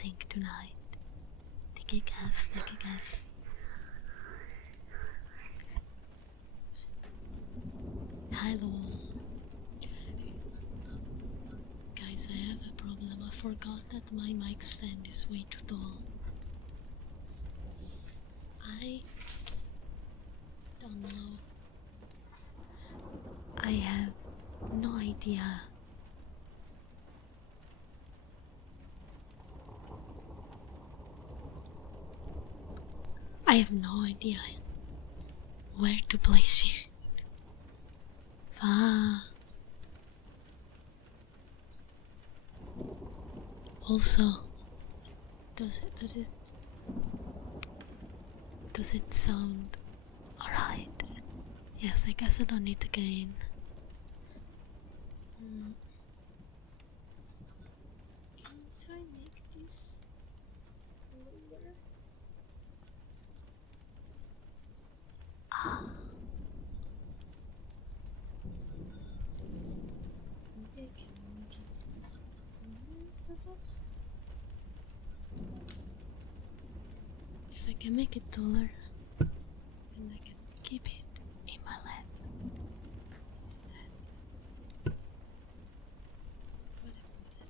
think tonight. Take a guess, take a guess. Hello. Guys, I have a problem. I forgot that my mic stand is way too tall. I don't know. I have no idea. I have no idea where to place it. Also, does it sound alright? Yes, I guess I don't need to gain. Can I make this lower? Maybe I can make it taller, perhaps? If I can make it taller, then I can keep it in my lap instead. What about it?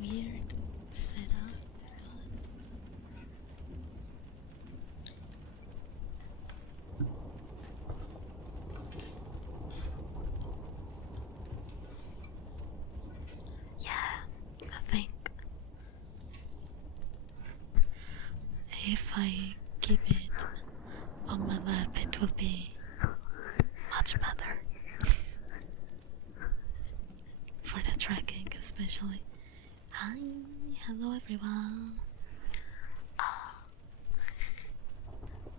Weird setup, but yeah, I think if I keep it on my lap, it will be much better for the tracking, especially. Hi, hello everyone.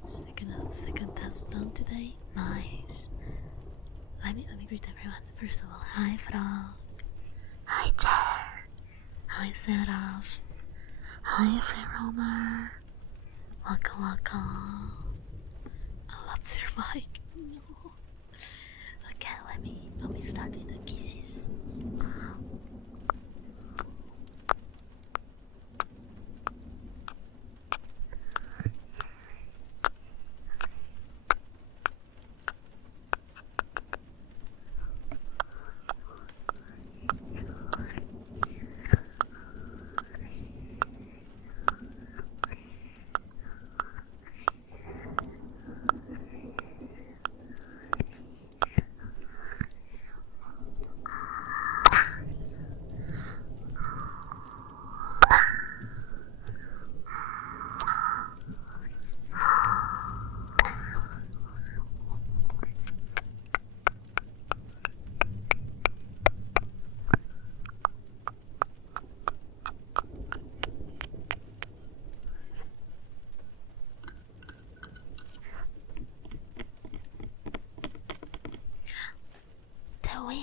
Second touchdown today. Nice. Let me greet everyone. First of all, hi Frog. Hi Chair. Hi Seraph. Hi Free Roamer. Welcome, welcome. I love your mic. No. Okay, let me start with the kisses. The wheel.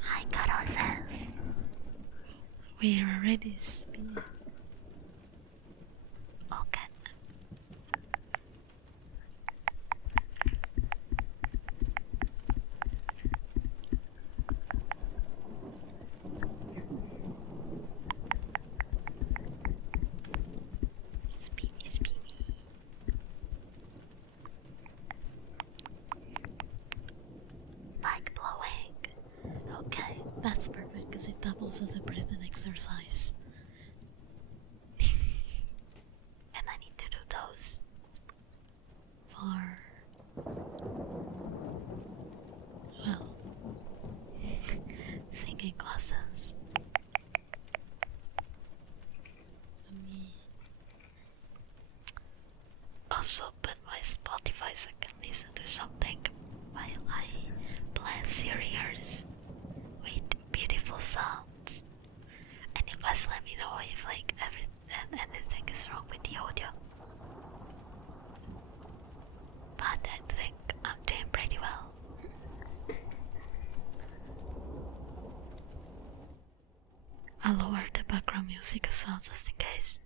Hi, Cuddle says. We're already spinning. Okay. Spinny, spinny. Mic blowing. Okay, that's perfect because it doubles as a breathing exercise. And I need to do those for, well, singing classes. Let me also put my Spotify so I can listen to something while I plan series with beautiful sounds. And you guys let me know if like anything is wrong with the audio. But I think I'm doing pretty well. music as well, just in case.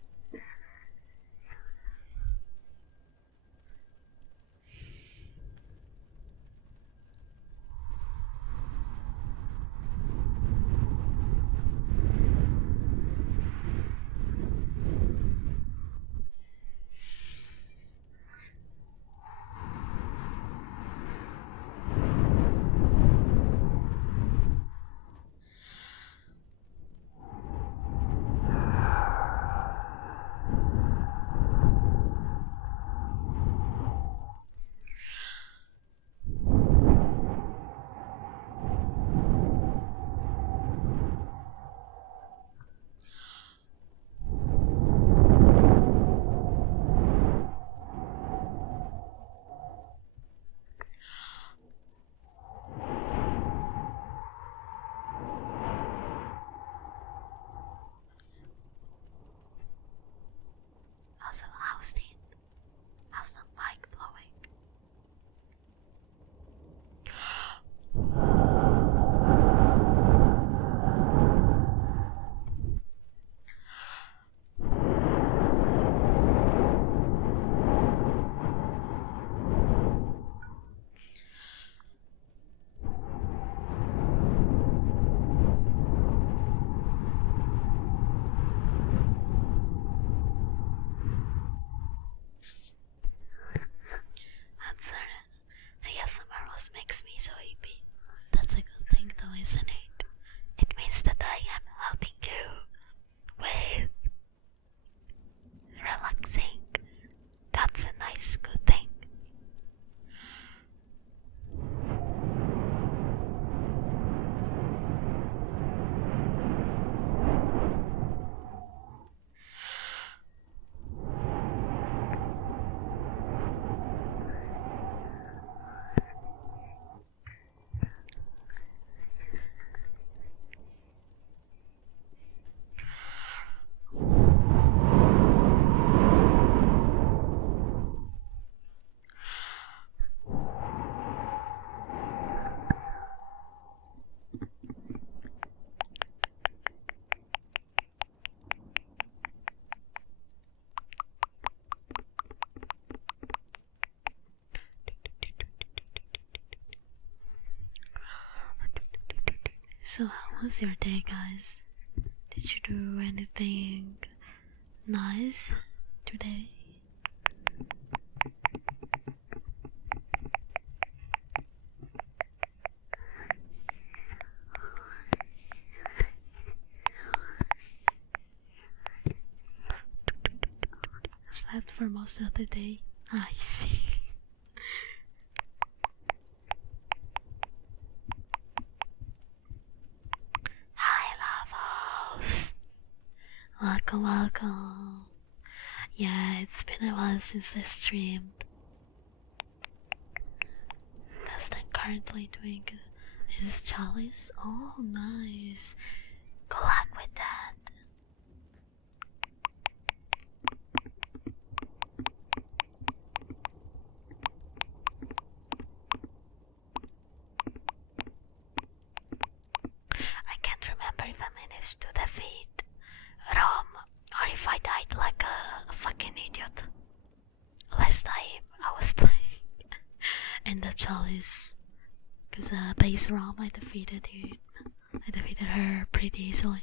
Also, how's the mic blowing? Answer. ASMR always makes me so happy. That's a good thing though, isn't it? It means that I am helping you with relaxing. That's a nice good thing. So how was your day, guys? Did you do anything nice today? Slept for most of the day. I see. Hi, Lavos. Welcome. Yeah, it's been a while since I streamed. Best I'm currently doing is Chalice. Oh, nice. Good luck with that. I can't remember if I managed to defeat Rom or if I died like a fucking idiot last time I was playing. And the Chalice, because base Rom, I defeated her pretty easily.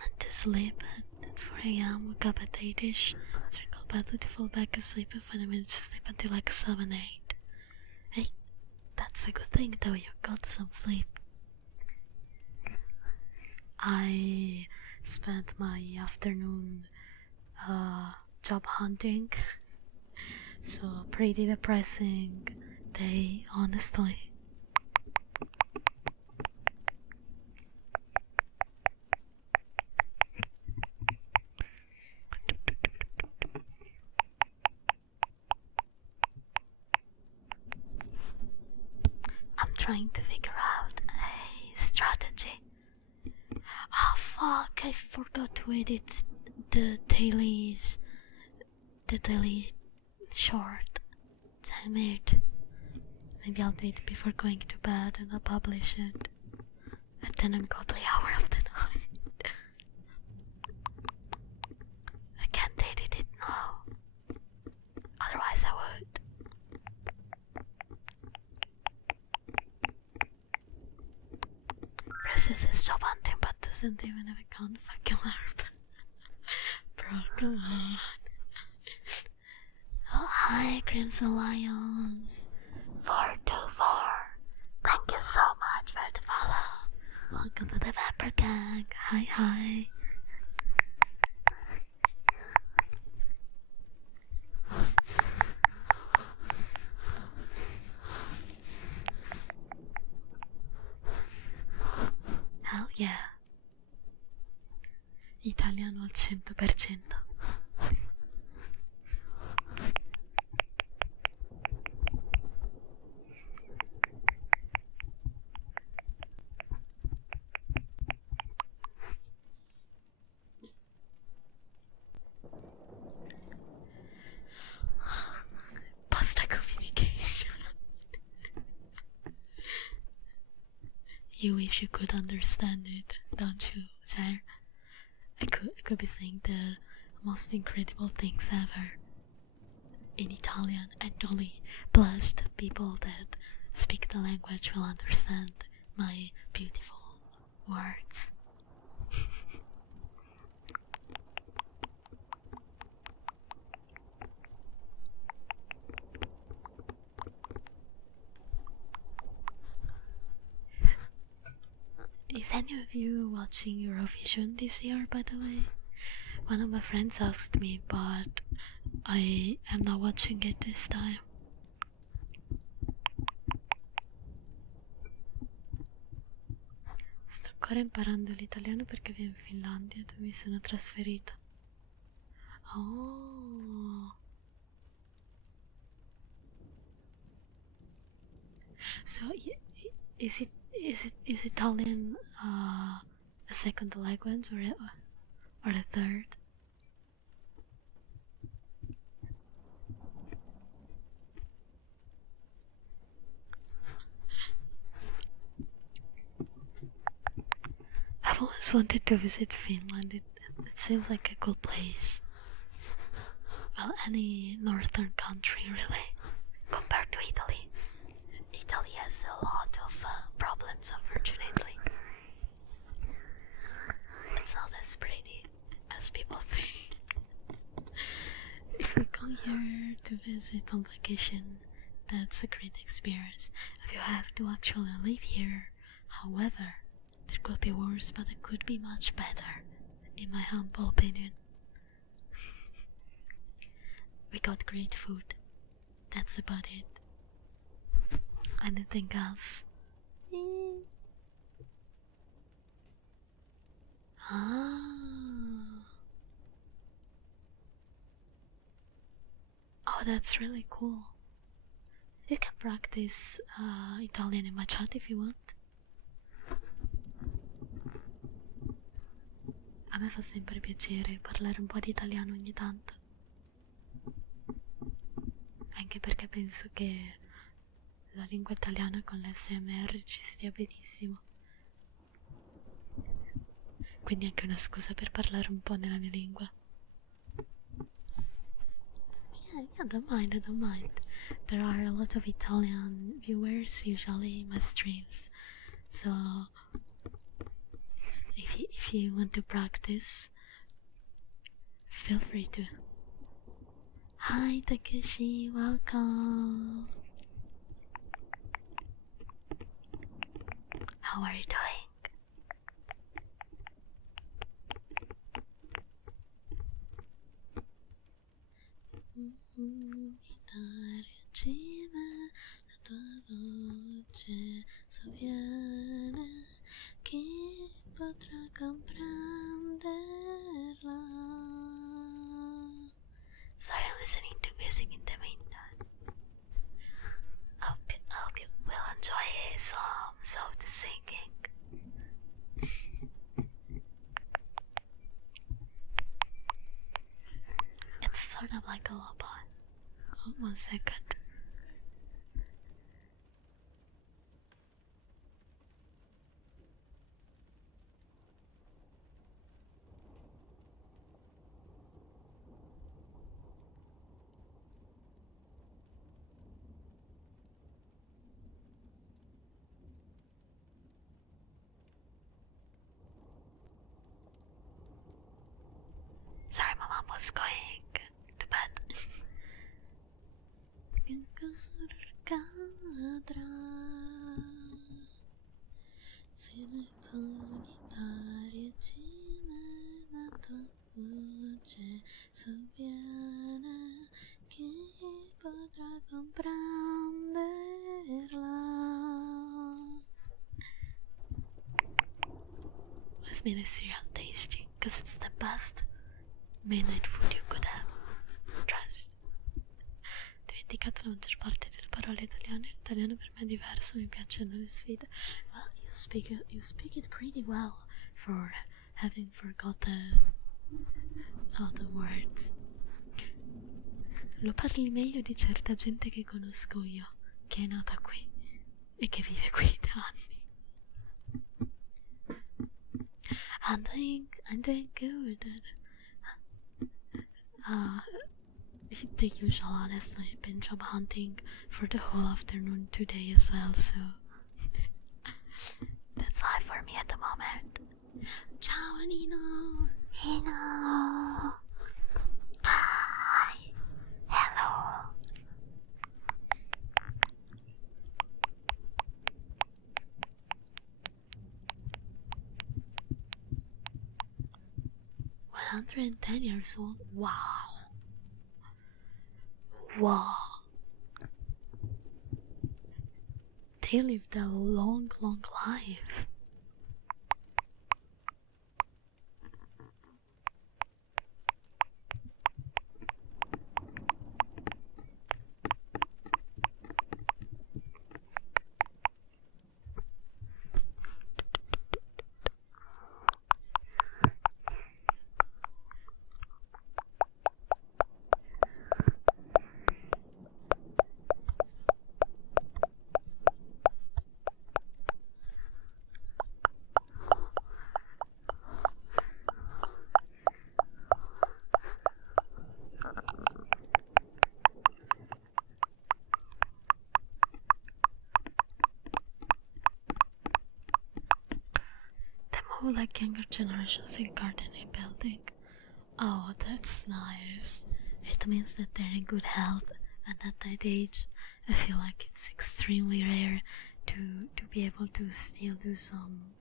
Went to sleep at 4 AM, woke up at 8ish, drank badly to fall back asleep, and finally managed to sleep until like 7, 8. Hey, that's a good thing though, you got some sleep. I spent my afternoon job hunting, so pretty depressing day, honestly. I'm trying to figure out a strategy. Oh fuck, I forgot to edit the daily short. Damn it. Maybe I'll do it before going to bed and I'll publish it at 10 ungodly hour of the night. Yes, I would. Resist job hunting, but doesn't even have a count fucking LARP. Bro, come on. Oh, hi, Crimson Lions. 424. Thank you so much for the follow. Welcome to the Vapor Gang. Hi, hi. Hell yeah. Italiano al 100%. Pasta communication. You wish you could understand it, don't you, Jair? I could be saying the most incredible things ever in Italian, and only blessed people that speak the language will understand my beautiful words. Is any of you watching Eurovision this year, by the way? One of my friends asked me, but I am not watching it this time. Sto ancora imparando l'italiano perché vivo in Finlandia, dove mi sono trasferita. Oh. So is Italian a second language or a third? I've always wanted to visit Finland. It seems like a cool place. Well, any northern country really, compared to Italy. Italy has a lot of problems, unfortunately. It's not as pretty as people think. If you come here to visit on vacation, that's a great experience. If you have to actually live here, however, there could be worse, but it could be much better, in my humble opinion. We got great food. That's about it. Anything else? Ah. Oh, that's really cool. You can practice Italian in my chat if you want. A me fa sempre piacere parlare un po' di italiano ogni tanto. Anche perché penso che la lingua italiana con l'SMR ci stia benissimo. Quindi anche una scusa per parlare un po' nella mia lingua. Yeah, don't mind. There are a lot of Italian viewers usually in my streams, so if you want to practice, feel free to. Hi Takeshi, welcome. How are you doing? La tua voce sovviene, chi potrà comprenderla? Sorry, I'm listening to music in the meantime. I hope you will enjoy some soft singing. It's sort of like a lullaby. Oh, 1 second. was going to bed. Let's make this cereal tasty, because it's the best midnight food you could have. Trust. Dimenticato la maggior parte delle parole italiane. L'italiano per me è diverso, mi piacciono le sfide. Well, you speak it pretty well for having forgotten a lot of words. Lo parli meglio di certa gente che conosco io, che è nata qui e che vive qui da anni. I'm doing good. The usual, honestly. I've been job hunting for the whole afternoon today as well, so that's life for me at the moment. Ciao, Nino. Nino. Hi. Hello. $110 old. Wow. Wow. They lived a long, long life. Who like younger generations in gardening building? Oh, that's nice. It means that they're in good health, and at that age I feel like it's extremely rare to be able to still do some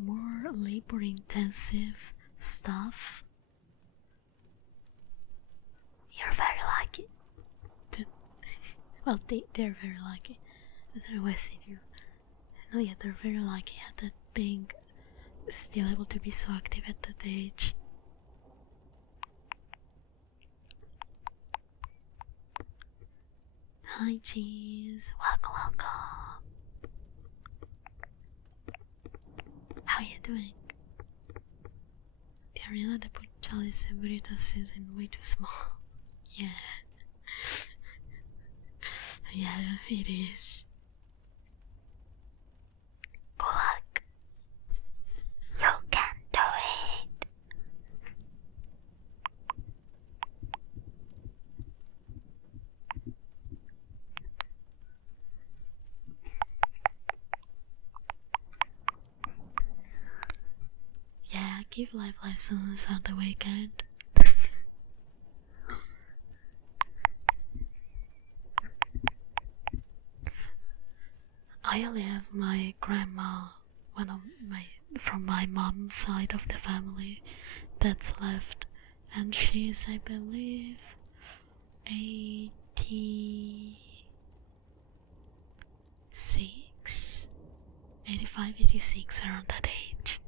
more labor intensive stuff. You're very lucky. Well, they're very lucky. Otherwise I do. Oh yeah, they're very lucky at that being still able to be so active at that age. Hi cheese, welcome. How are you doing? The arena de Puchales Burritos is in way too small. Yeah. Yeah, it is. Good luck. You can do it. Yeah, give life lessons on the weekend. I only have my grandma, from my mom's side of the family, that's left, and she's, I believe, 86, 85, 86, around that age.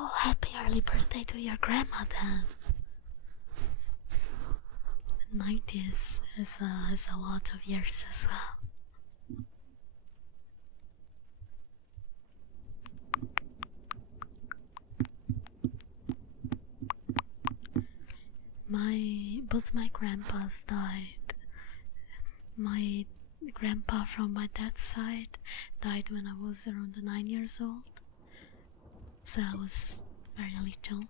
Oh, happy early birthday to your grandma then. 90s is a lot of years as well. Both my grandpas died. My grandpa from my dad's side died when I was around 9 years old, so I was very little.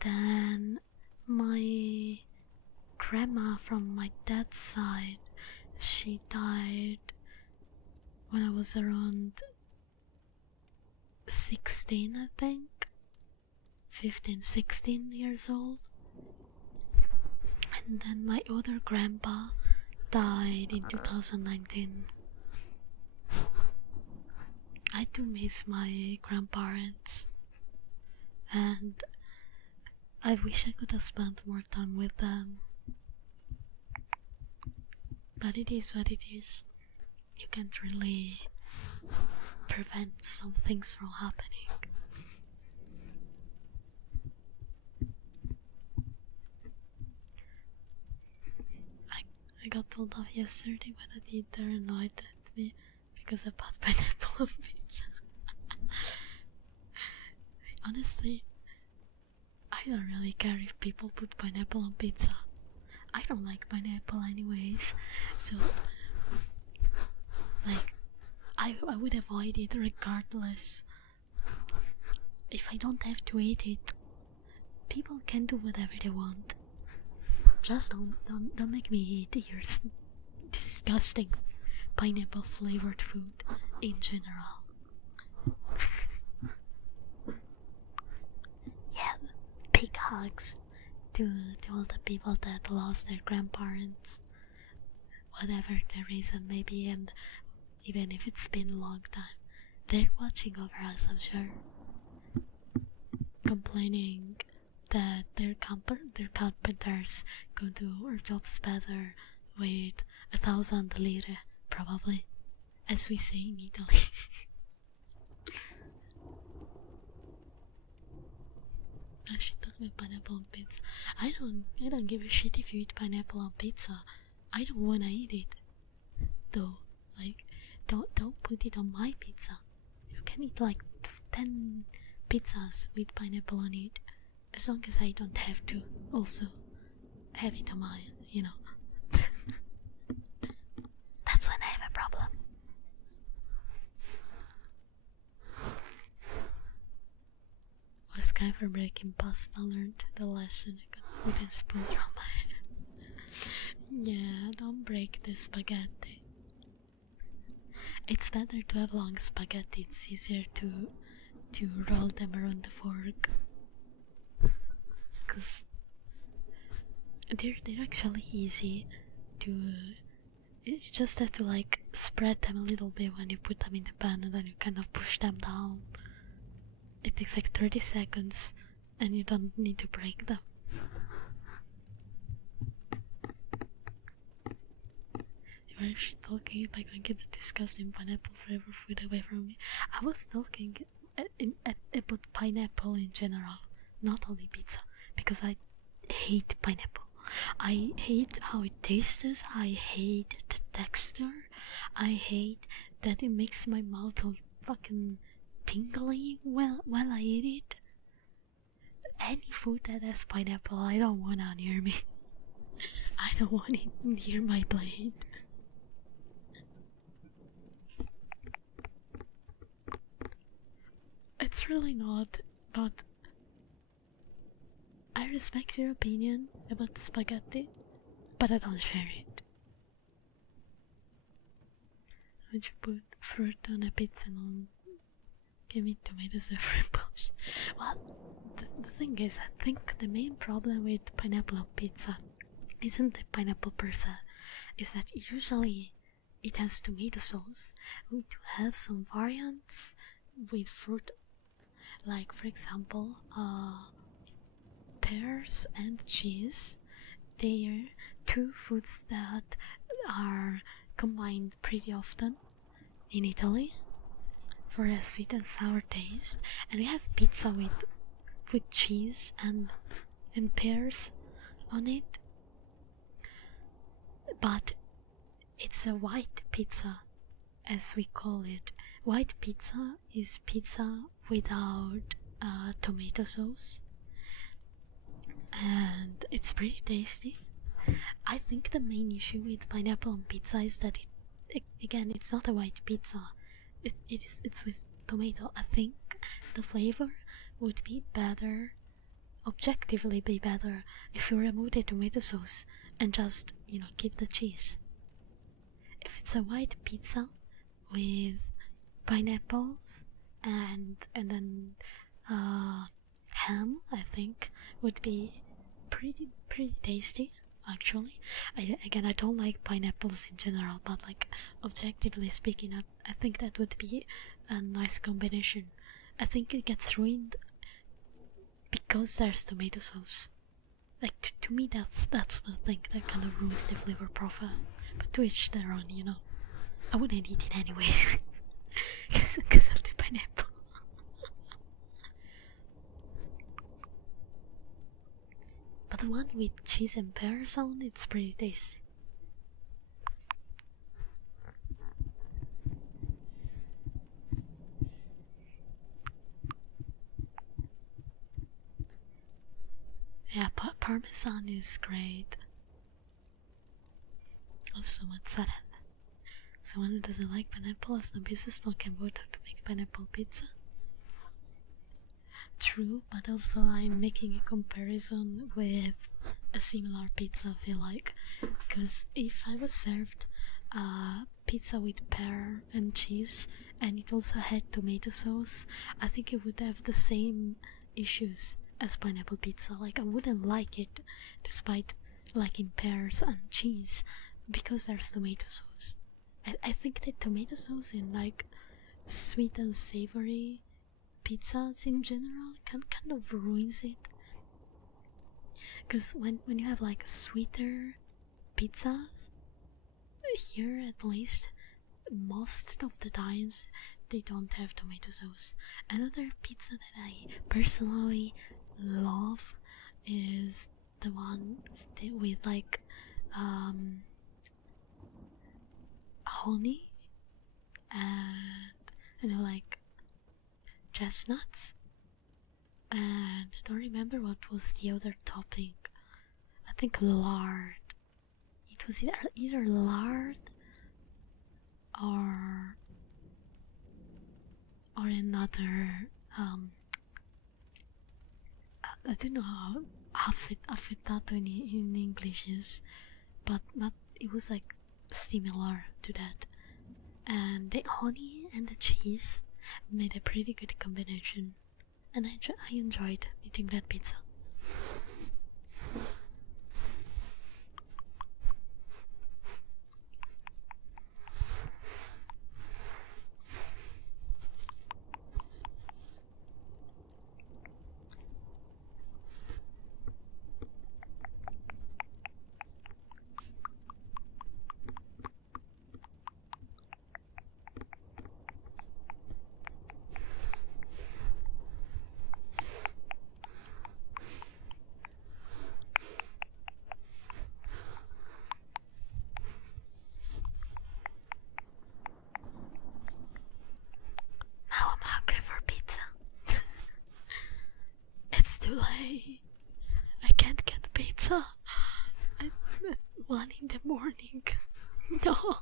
Then my grandma from my dad's side, she died when I was around 16, I think. 15, 16 years old. And then my other grandpa died in 2019. I do miss my grandparents, and I wish I could have spent more time with them. But it is what it is. You can't really prevent some things from happening. I got told off yesterday by the teacher annoyed at me because I put pineapple on pizza. Honestly, I don't really care if people put pineapple on pizza. I don't like pineapple anyways, so like I would avoid it regardless. If I don't have to eat it, people can do whatever they want. Just don't make me eat your disgusting pineapple flavored food in general. Yeah, big hugs to all the people that lost their grandparents, whatever the reason may be, and even if it's been a long time, they're watching over us, I'm sure. Complaining that their carpenters could do our jobs better with 1,000 lire, probably, as we say in Italy. I should talk about pineapple on pizza. I don't give a shit if you eat pineapple on pizza. I don't wanna eat it, though. Like, don't put it on my pizza. You can eat like 10 pizzas with pineapple on it, as long as I don't have to also have it on mine, you know. That's when I have a problem. Or sky for breaking pasta, learned the lesson. I got wooden spoons from my head. Yeah, don't break the spaghetti. It's better to have long spaghetti, it's easier to roll them around the fork. Because they're actually easy to... You just have to like spread them a little bit when you put them in the pan, and then you kind of push them down. It takes like 30 seconds and you don't need to break them. You are actually talking like I get the disgusting pineapple flavor food away from me. I was talking about pineapple in general, not only pizza, because I hate pineapple. I hate how it tastes, I hate the texture, I hate that it makes my mouth all fucking tingly while I eat it. Any food that has pineapple, I don't want it near me. I don't want it near my plate. It's really not, but I respect your opinion about the spaghetti, but I don't share it. Would you put fruit on a pizza and give me tomatoes or fruit punch? Well, the thing is, I think the main problem with pineapple on pizza isn't the pineapple per se, is that usually it has tomato sauce. We do have some variants with fruit, like for example, pears and cheese. They are two foods that are combined pretty often in Italy for a sweet and sour taste, and we have pizza with cheese and pears on it, but it's a white pizza, as we call it. White pizza is pizza without tomato sauce, and it's pretty tasty. I think the main issue with pineapple on pizza is that again, it's not a white pizza. It's with tomato. I think the flavor would be better, objectively be better, if you remove the tomato sauce and just, you know, keep the cheese. If it's a white pizza with pineapples and then ham, I think would be pretty tasty. Actually, I don't like pineapples in general, but like objectively speaking, I think that would be a nice combination. I think it gets ruined because there's tomato sauce. Like to me, that's the thing that kind of ruins the flavor profile. But to each their own, you know. I wouldn't eat it anyway because of the pineapple. But the one with cheese and pears on, it's pretty tasty. Yeah, parmesan is great. Also, mozzarella. Someone who doesn't like pineapple as no business no can vote how to make pineapple pizza. True, but also I'm making a comparison with a similar pizza, I feel like. Because if I was served a pizza with pear and cheese and it also had tomato sauce, I think it would have the same issues as pineapple pizza. Like, I wouldn't like it despite liking pears and cheese because there's tomato sauce. I think that tomato sauce in like sweet and savory pizzas in general kind of ruins it. Because when you have like sweeter pizzas, here at least, most of the times they don't have tomato sauce. Another pizza that I personally love is the one with like honey and, you know, like chestnuts, and I don't remember what was the other topping. I think lard. It was either lard or another I don't know how affettato in English is, but it was like similar to that. And the honey and the cheese made a pretty good combination, and I enjoyed eating that pizza. Now I'm hungry for pizza. It's too late. I can't get pizza at 1 in the morning. No.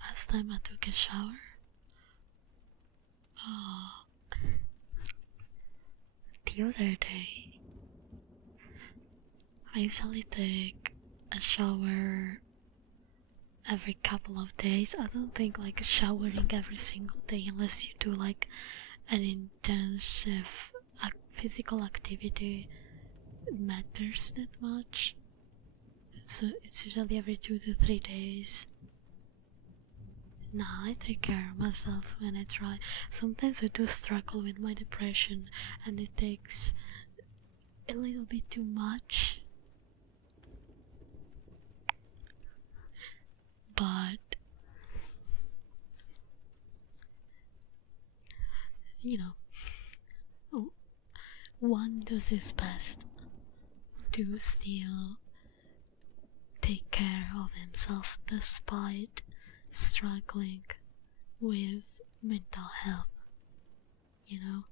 Last time I took a shower, the other day, I usually take a shower every couple of days. I don't think like showering every single day unless you do like an intensive physical activity matters that much. It's usually every 2 to 3 days. Nah, I take care of myself when I try. Sometimes I do struggle with my depression and it takes a little bit too much. But you know, one does his best to still take care of himself despite struggling with mental health, you know?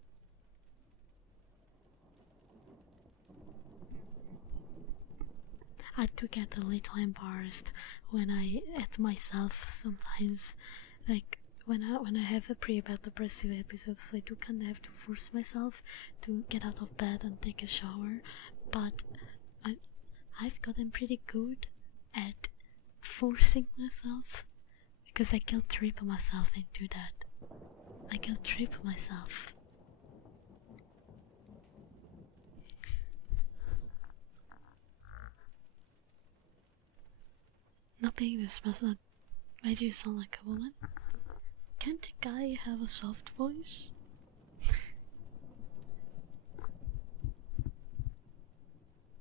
I do get a little embarrassed when I at myself sometimes, like when I have a pre-bed depressive episode, so I do kind of have to force myself to get out of bed and take a shower. But I've gotten pretty good at forcing myself because I guilt trip myself into that. I guilt trip myself. Not being this method, why do you sound like a woman? Can't a guy have a soft voice?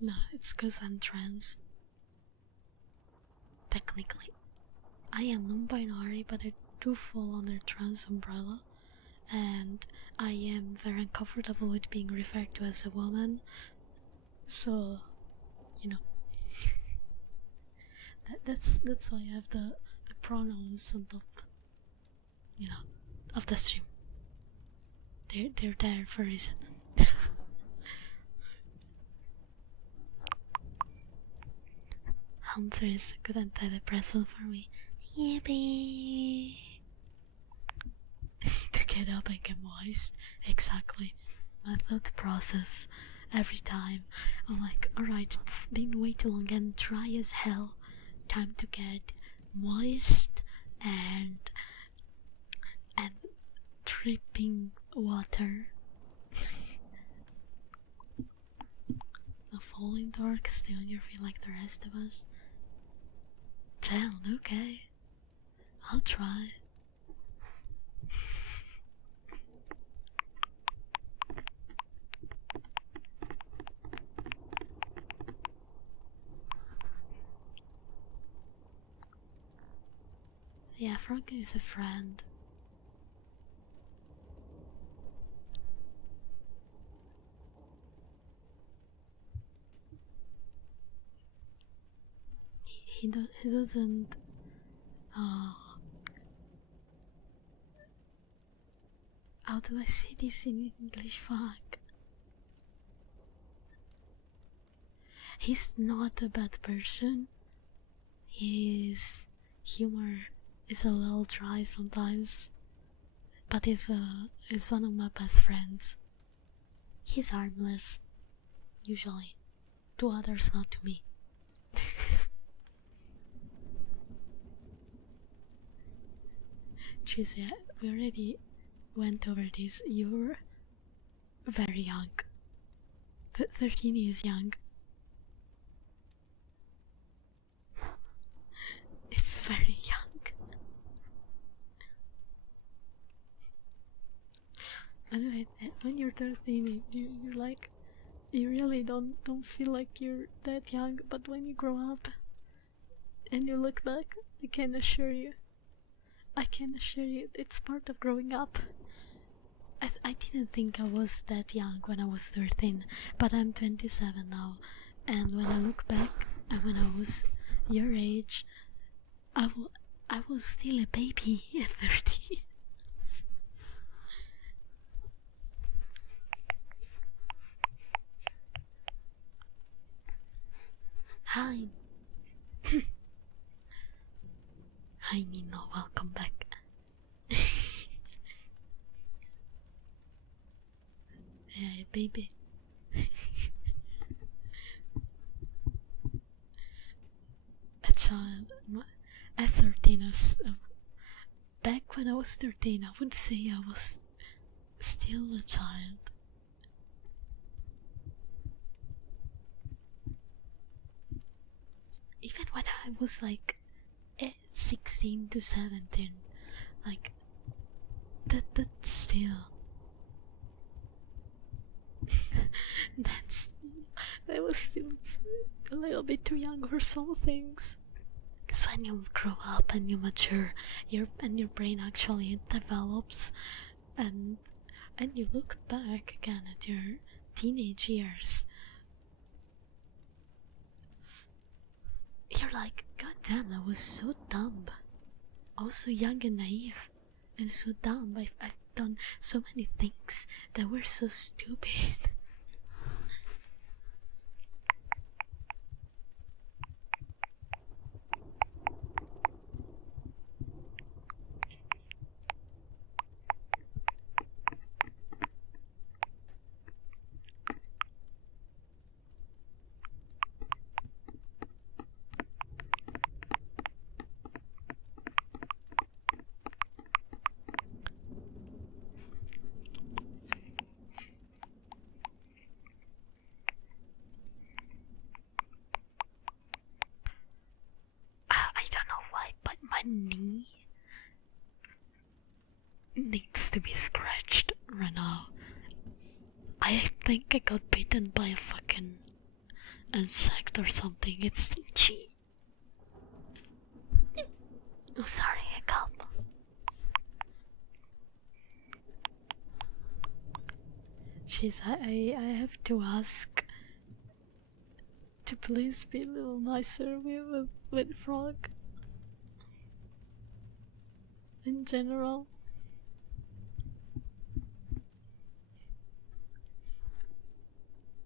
No, it's cause I'm trans. Technically, I am non-binary, but I do fall under trans umbrella, and I am very uncomfortable with being referred to as a woman. So, you know, that's why I have the pronouns on top, you know, of the stream. They're there for a reason. Hunter is a good antidepressant for me. Yippee! To get up and get moist. Exactly. My thought process every time. I'm like, alright, it's been way too long and dry as hell. Time to get moist and dripping water. A falling dark, stay on your feet like the rest of us. Damn, okay. I'll try. Yeah, Frank is a friend. He doesn't how do I say this in English? Fuck. He's not a bad person. His humor is a little dry sometimes, but he's one of my best friends. He's harmless, usually. To others, not to me. Jeez, yeah, we already went over this. You're very young. 13 is young. It's very young. Anyway, when you're 13, you're like, you really don't feel like you're that young. But when you grow up and you look back, I can assure you, it's part of growing up. I didn't think I was that young when I was 13, but I'm 27 now, and when I look back, and when I was your age, I was still a baby at 13. Hi. Hi Nino, welcome back. Hey baby. A child. At 13, back when I was 13, I would say I was still a child. Even when I was like 16 to 17, like that's still that was still a little bit too young for some things. Because when you grow up and you mature, your brain actually develops, and and you look back again at your teenage years, you're like, God damn, I was so dumb. Also young and naive. And so dumb. I've done so many things that were so stupid. I don't know why, but my knee needs to be scratched right now. I think I got bitten by a fucking insect or something. It's itchy. Sorry, I come. Jeez, I have to ask to please be a little nicer with Frog. In general.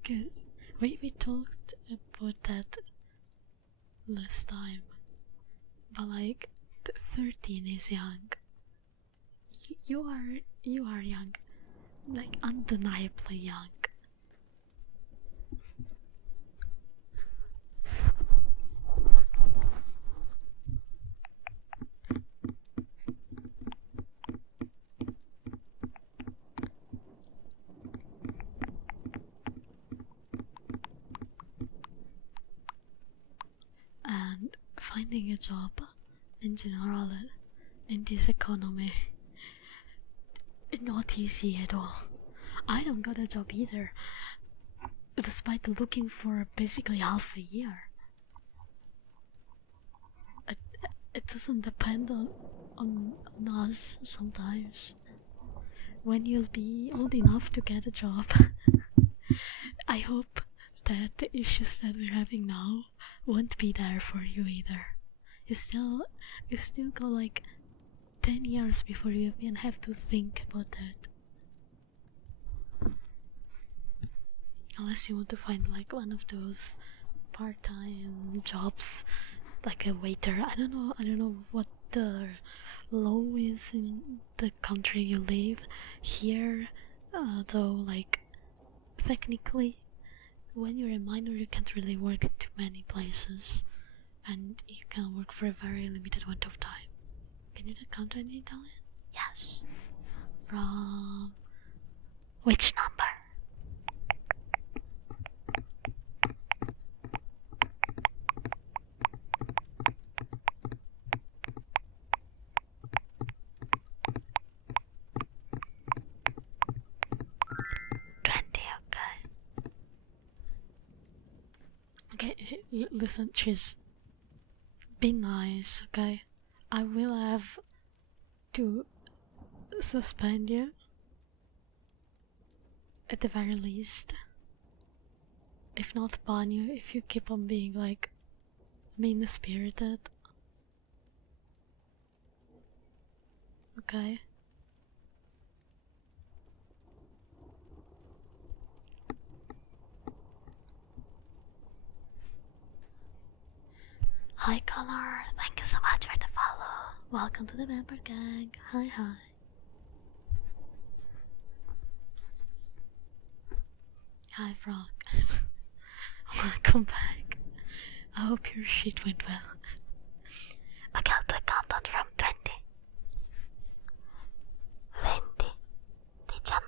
Cause we talked about that last time. But like 13 is young. You are young. Like undeniably young. And finding a job in general in this economy, not easy at all. I don't got a job either, despite looking for basically half a year. It doesn't depend on us sometimes. When you'll be old enough to get a job, I hope that the issues that we're having now won't be there for you either. You still got like 10 years before you even have to think about that. Unless you want to find like one of those part-time jobs, like a waiter. I don't know what the law is in the country you live. Here, though, like technically, when you're a minor, you can't really work too many places, and you can work for a very limited amount of time. Can you count in Italian? Yes. From which number? Okay, listen, Chiz. Be nice, okay? I will have to suspend you. At the very least. If not ban you, if you keep on being like mean-spirited. Okay? Hi Connor, thank you so much for the follow. Welcome to the member gang. Hi. Hi Frog. Welcome back. I hope your shit went well. Okay, I'll do a countdown from 20. 20, 19,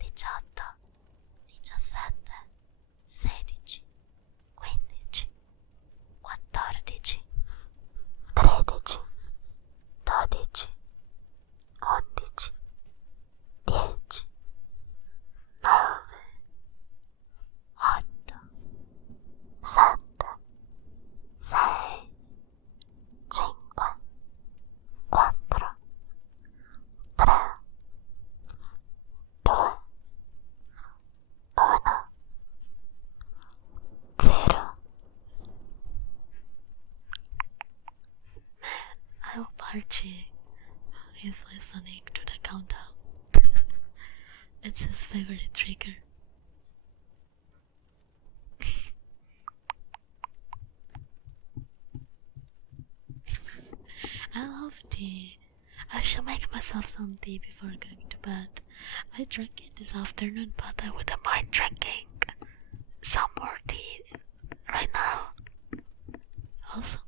18, 17, 16, 15, 14, 13, 12, 11, 10, 9, 8, 7, 6, 5, Archie is listening to the countdown. It's his favorite trigger. I love tea. I should make myself some tea before going to bed. I drank it this afternoon, but I wouldn't mind drinking some more tea right now. Also,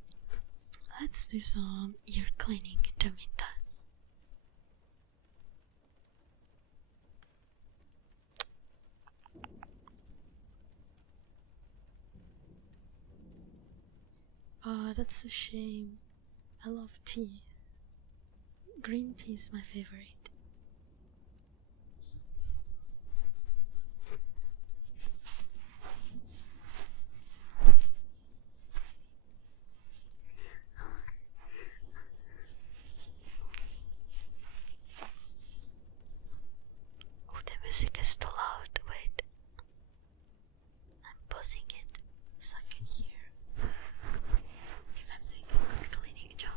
let's do some ear cleaning in the meantime. Oh, that's a shame. I love tea. Green tea is my favorite. Oh, the music is too loud. Wait. I'm pausing it so I can hear if I'm doing a good cleaning job.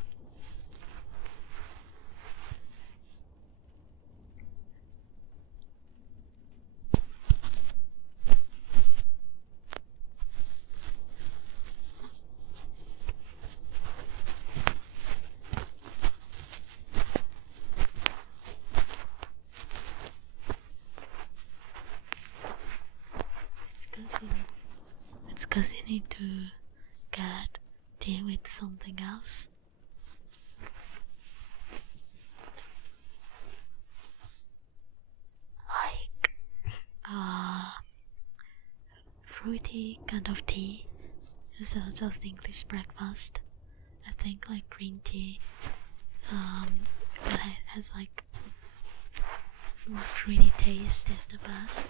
It's cause you need to get tea with something else. Like fruity kind of tea instead of just English breakfast. I think like green tea that has like more fruity taste is the best.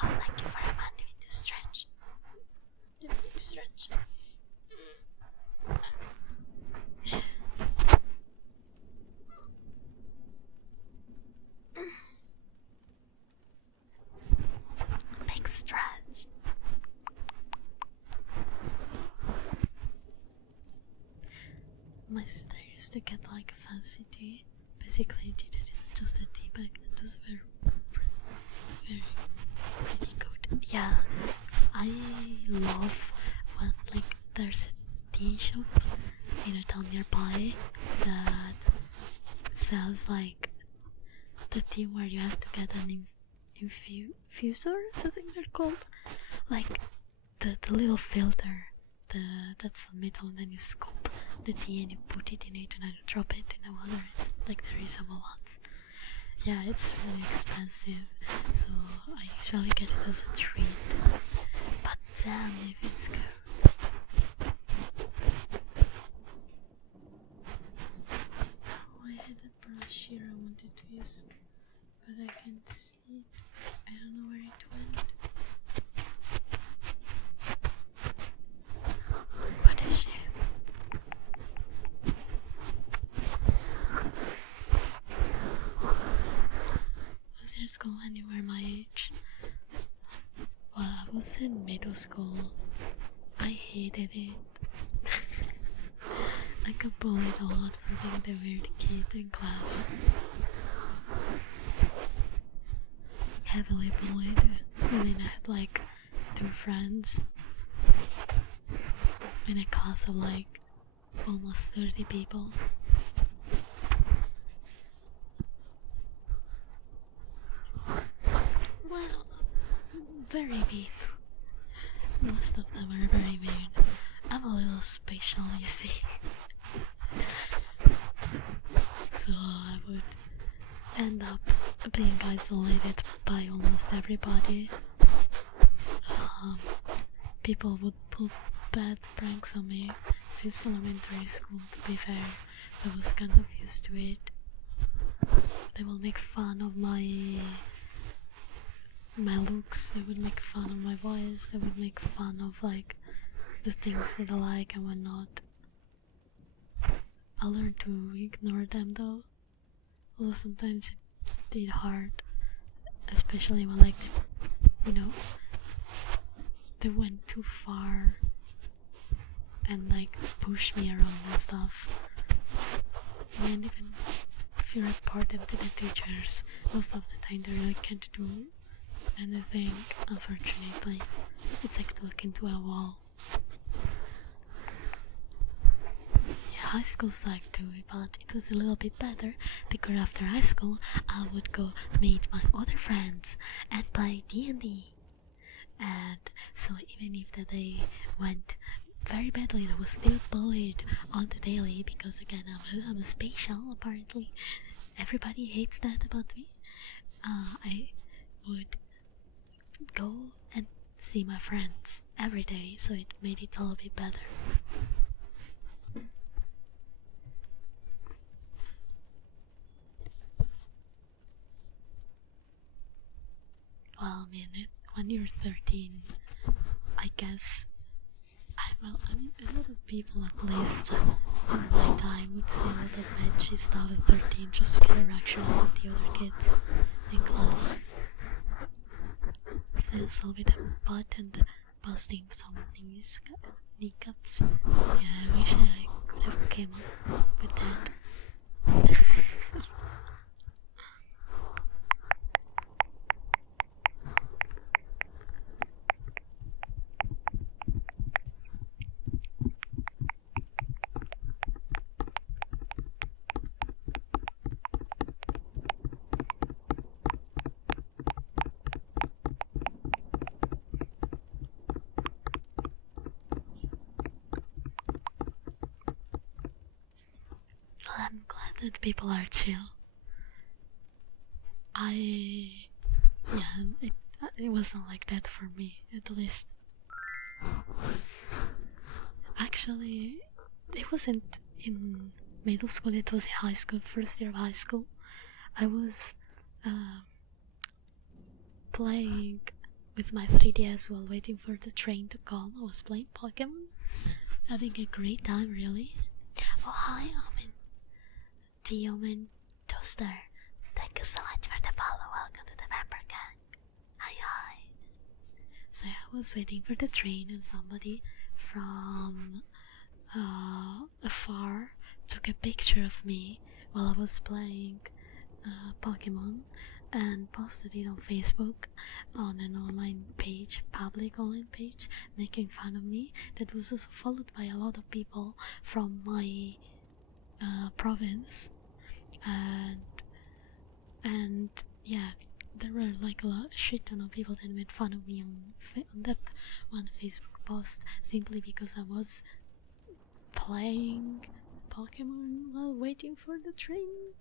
Oh, thank you for reminding me to stretch. The big stretch. Big stretch. My sister used to get like a fancy tea. Basically, a tea that isn't just a tea bag. It was very pretty good. Yeah, I love when like there's a tea shop in a town nearby that sells like the tea where you have to get an infuser, I think they're called, like the little filter, that's the middle, and then you scoop the tea and you put it in it and then you drop it in the water. It's like the reusable ones. Yeah, it's really expensive, so I usually get it as a treat. But damn if it's good. Oh, I had a brush here I wanted to use, but I can't see it. I don't know where it went. What a shame. Was there school anywhere my age? Well, I was in middle school. I hated it. I got bullied a lot for being the weird kid in class. Heavily bullied. I mean, I had like 2 friends in a class of like almost 30 people. Well, very mean. Most of them are very mean. I'm a little special, you see. So I would end up being isolated by almost everybody. People would pull bad pranks on me since elementary school, to be fair, so I was kind of used to it. They will make fun of my looks, they would make fun of my voice, they would make fun of like the things that I like and whatnot. I learned to ignore them though. Although sometimes it did hard, especially when like they went too far and like pushed me around and stuff. And even if you report them to the teachers, most of the time they really can't do anything, unfortunately. It's like talking to a wall. Yeah, high school sucked too, but it was a little bit better because after high school I would go meet my other friends and play D&D. And so even if the day went very badly, I was still bullied on the daily because again I'm a special apparently. Everybody hates that about me. I would go and see my friends every day, so it made it a little bit better. Well, I mean, when you're 13, I guess, a lot of people at least in my time would say a lot of edgy stuff at 13 just to get a reaction out of the other kids in class. Still with a butt and busting some kneecaps. Yeah, I wish I could have came up with that. Well, I'm glad that people are chill. It wasn't like that for me, at least. Actually, it wasn't in middle school, it was in high school, first year of high school. I was playing with my 3DS while waiting for the train to come. I was playing Pokemon, having a great time, really. Oh, hi, Omen. The Omen Toaster. Thank you so much for the follow. Welcome to the member gang. Hi. So I was waiting for the train and somebody from afar took a picture of me while I was playing Pokemon and posted it on Facebook on an online page, public online page, making fun of me. That was also followed by a lot of people from my province, and yeah, there were like a shit ton of people that made fun of me on that one Facebook post simply because I was playing Pokemon while waiting for the train.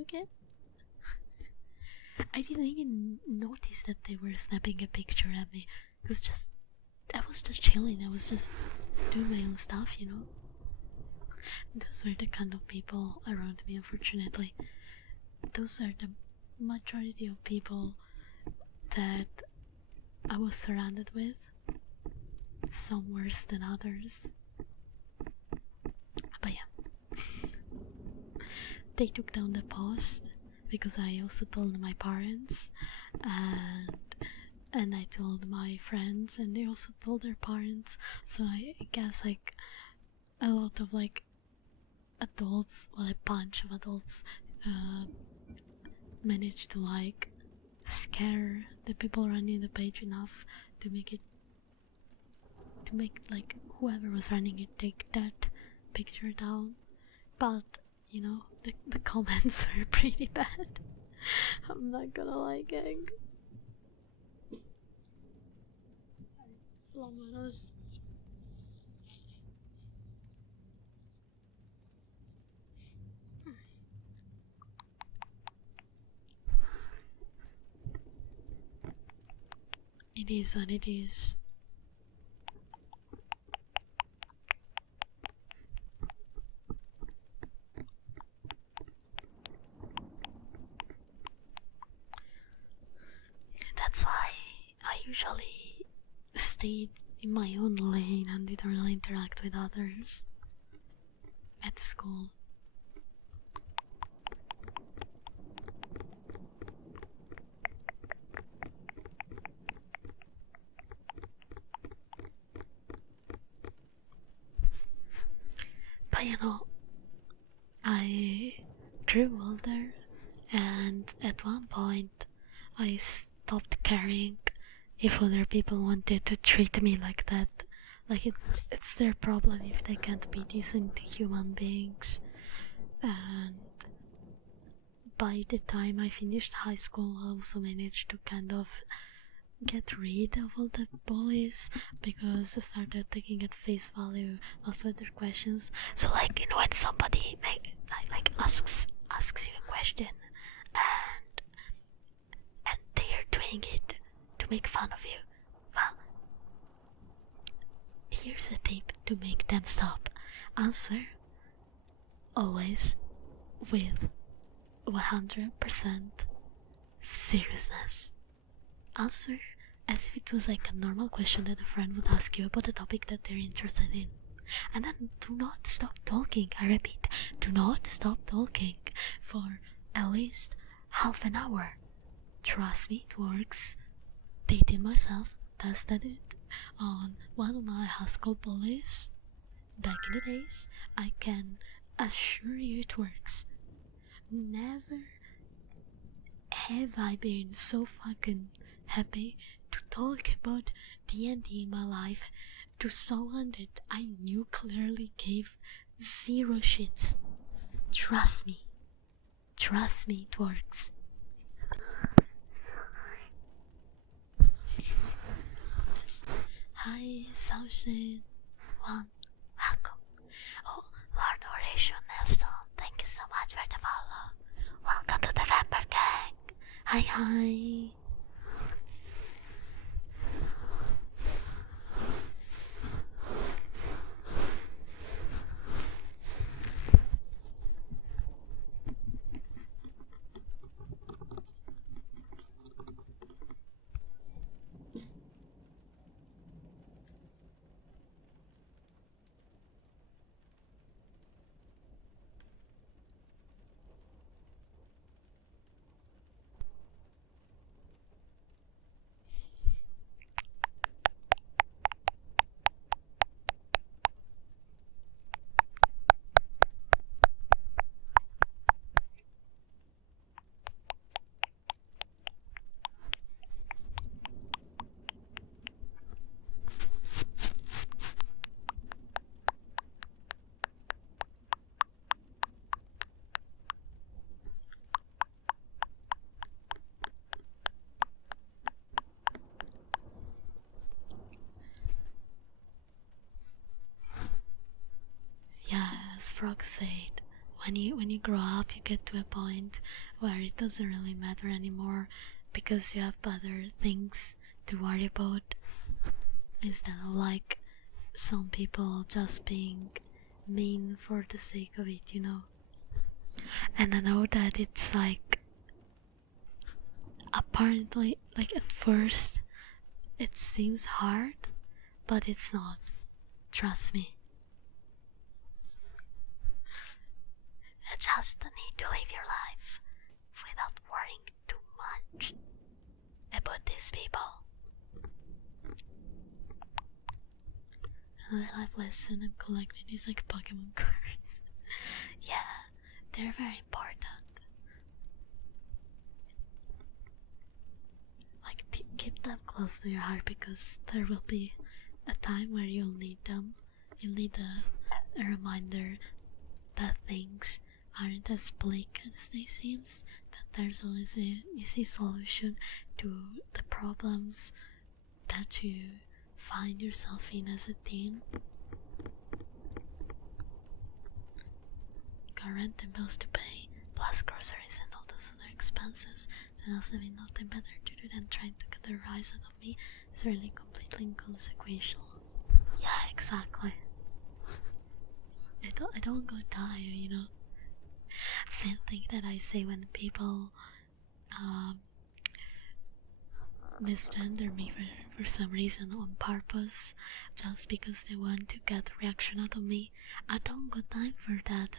Okay. I didn't even notice that they were snapping a picture at me. I was just chilling. I was just doing my own stuff, you know. Those were the kind of people around me, unfortunately. Those are the majority of people that I was surrounded with. Some worse than others. But yeah. They took down the post because I also told my parents, and I told my friends, and they also told their parents. So I guess like a lot of like adults, well, a bunch of adults managed to like scare the people running the page enough to make like whoever was running it take that picture down. But you know, the comments were pretty bad. I'm not gonna lie, gang. Lomanos. It is what it is. That's why I usually stayed in my own lane and didn't really interact with others at school. But you know, I grew older, and at one point I stopped caring if other people wanted to treat me like that. Like it's their problem if they can't be decent human beings. And by the time I finished high school, I also managed to kind of get rid of all the bullies, because I started taking at face value most of their questions. So like, you know, when somebody asks you a question and they are doing it to make fun of you, well, here's a tip to make them stop. Answer always with 100% seriousness. Answer as if it was like a normal question that a friend would ask you about a topic that they're interested in. And then do not stop talking. I repeat, do not stop talking for at least half an hour. Trust me, it works. Dating myself tested it on one of my high school bullies back in the days. I can assure you it works. Never have I been so fucking happy to talk about D&D in my life to someone that I knew clearly gave zero shits. Trust me, it works. Hi, Saushin. One, welcome. Oh, Lord Horatio Nelson, thank you so much for the follow. Welcome to the Vapor Gang. Hi. Yeah, as Frog said, when you grow up, you get to a point where it doesn't really matter anymore because you have better things to worry about, instead of like some people just being mean for the sake of it, you know. And I know that it's like, apparently, like at first it seems hard, but it's not. Trust me. You just need to live your life without worrying too much about these people. Another life lesson I'm collecting is like Pokemon cards. Yeah, they're very important. Like, keep them close to your heart, because there will be a time where you'll need them. You'll need a reminder that things aren't as bleak as they seem, that there's always an easy solution to the problems that you find yourself in as a teen. Got rent and bills to pay, plus groceries and all those other expenses, then also having nothing better to do than trying to get a rise out of me is really completely inconsequential. Yeah, exactly. I don't go die, you know. Same thing that I say when people misgender me for some reason on purpose, just because they want to get a reaction out of me. I don't got time for that.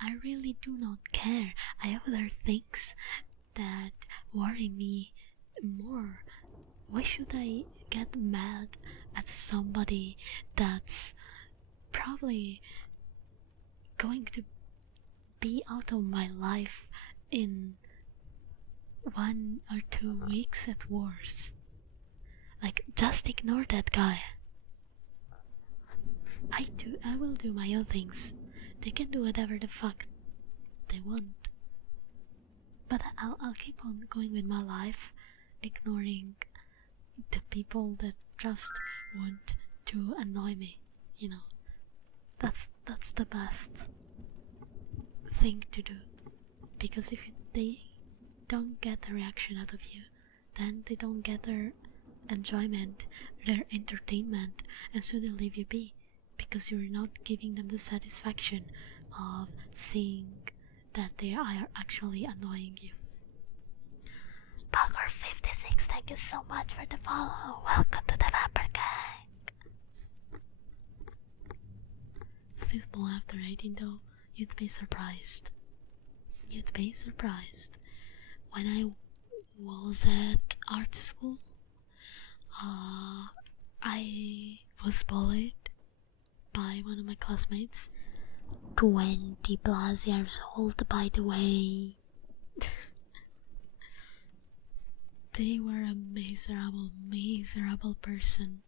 I really do not care. I have other things that worry me more. Why should I get mad at somebody that's probably going to be out of my life in 1 or 2 weeks at worst? Like, just ignore that guy. I will do my own things. They can do whatever the fuck they want. But I'll keep on going with my life, ignoring the people that just want to annoy me, you know. That's the best thing to do. Because if they don't get a reaction out of you, then they don't get their enjoyment, their entertainment, and so they leave you be, because you're not giving them the satisfaction of seeing that they are actually annoying you. Bugger56, thank you so much for the follow. Welcome to the Vampire Gang. Simple after 18 though, you'd be surprised. You'd be surprised. When I was at art school, I was bullied by one of my classmates. 20 plus years old, by the way. They were a miserable person.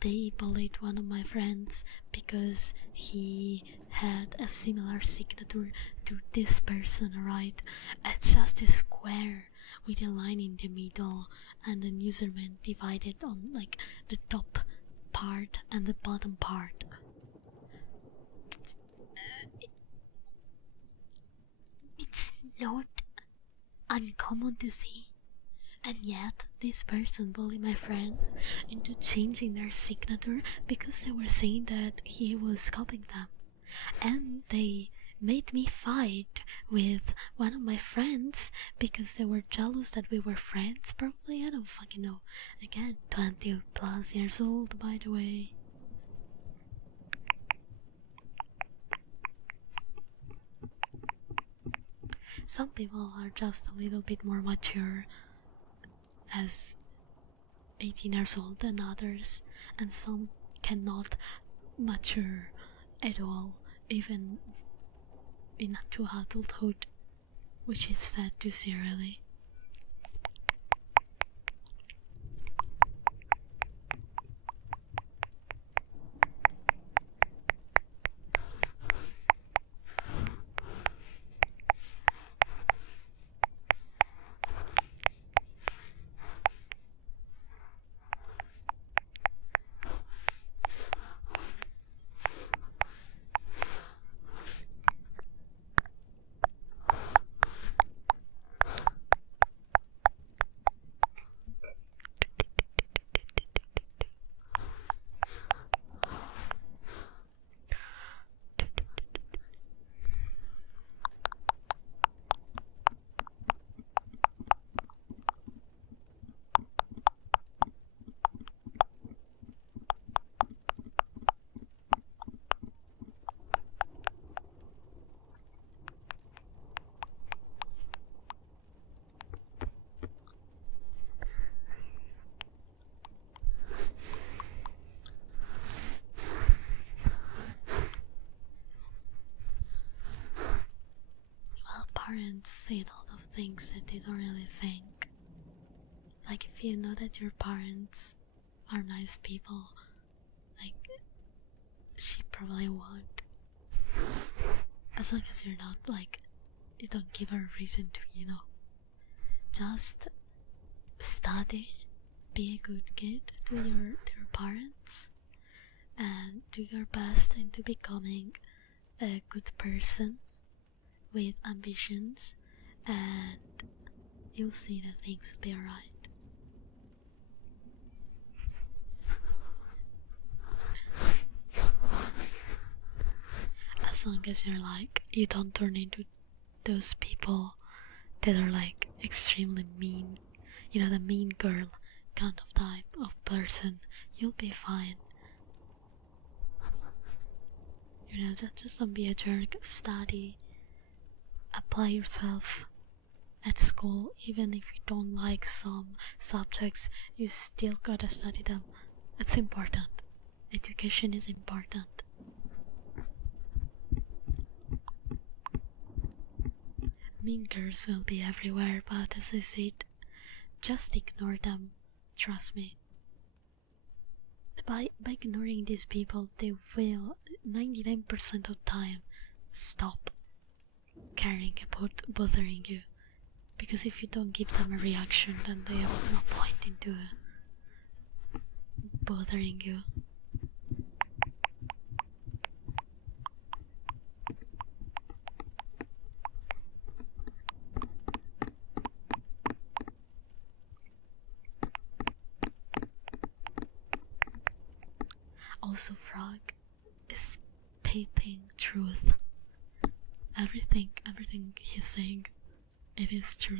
They bullied one of my friends because he had a similar signature to this person, right? It's just a square with a line in the middle and the username divided on like the top part and the bottom part. It's not uncommon to see. And yet, this person bullied my friend into changing their signature because they were saying that he was copying them. And they made me fight with one of my friends because they were jealous that we were friends, probably. I don't fucking know. Again, 20 plus years old, by the way. Some people are just a little bit more mature as 18 years old than others, and some cannot mature at all, even into adulthood, which is sad to see, really. Parents say a lot of things that they don't really think. Like, if you know that your parents are nice people, like, she probably won't. As long as you're not, like, you don't give her a reason to, you know. Just study, be a good kid to your parents, and do your best into becoming a good person with ambitions, and you'll see that things will be alright. As long as you're like, you don't turn into those people that are like extremely mean, you know, the mean girl kind of type of person, you'll be fine. You know, just don't be a jerk. Study, apply yourself at school. Even if you don't like some subjects, you still gotta study them. It's important. Education is important. Mean girls will be everywhere, but as I said, just ignore them. Trust me. By ignoring these people, they will 99% of the time stop caring about bothering you. Because if you don't give them a reaction, then they have no point into bothering you. Also, Frog is spitting truth. Everything he's saying, it is true.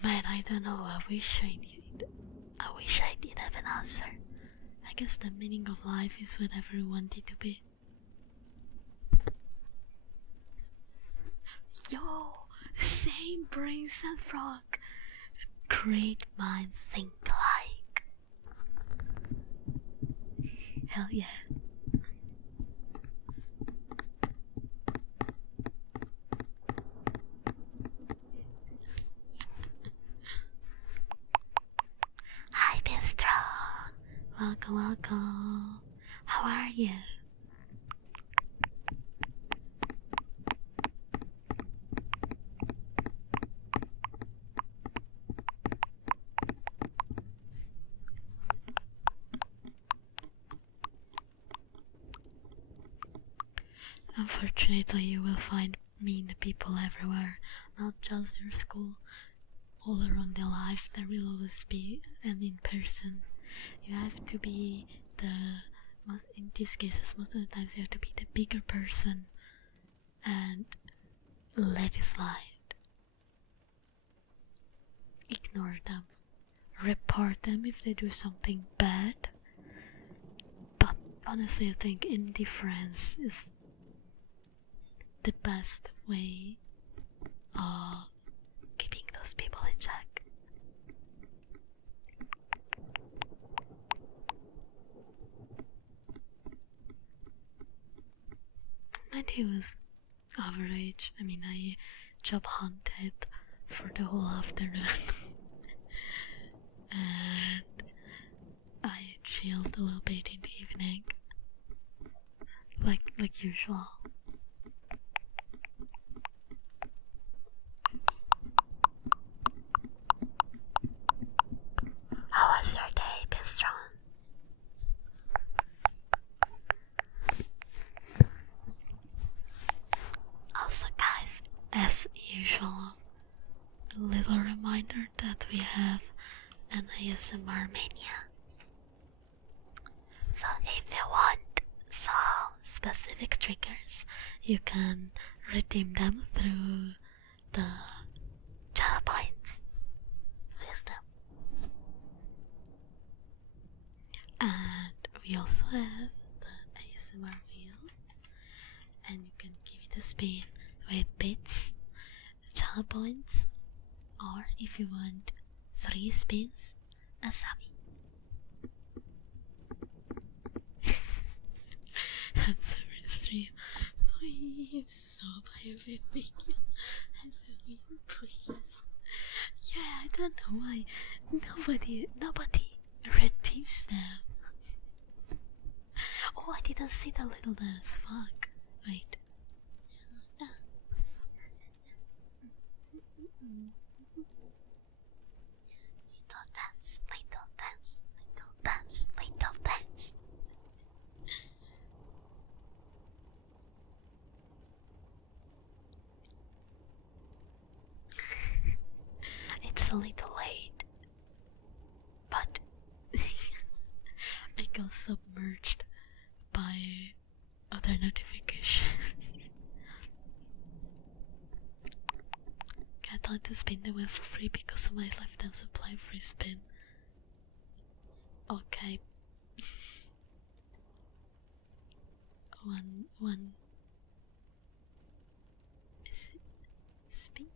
Man, I don't know. I wish I did have an answer. I guess the meaning of life is whatever you want it to be. Yo, same brain cell, Frog. Great mind think alike. Hell yeah. Hi, Bistro. Welcome. How are you? Unfortunately, you will find mean people everywhere, not just your school. All around your life, there will always be an in person. You have to be in these cases, most of the times you have to be the bigger person and let it slide. Ignore them. Report them if they do something bad. But honestly, I think indifference is the best way of keeping those people in check. My day was average. I mean, I job hunted for the whole afternoon and I chilled a little bit in the evening, like usual. How was your day, Bistron? Also, guys, as usual, a little reminder that we have an ASMR mania. So if you want some specific triggers, you can redeem them through the channel points system. And we also have the ASMR wheel, and you can give it a spin with bits, channel points, Or if you want 3 spins, a Sami. That's over the stream. Please stop everything. I really please. Yeah, I don't know why nobody reduce them. Oh, I didn't see the little dance. Fuck. Wait. Little dance, little dance, little dance, little dance. It's a little late, but I got submerged by other notifications. I'd like to spin the wheel for free because of my lifetime supply of free spin. Okay. One. Is it spin?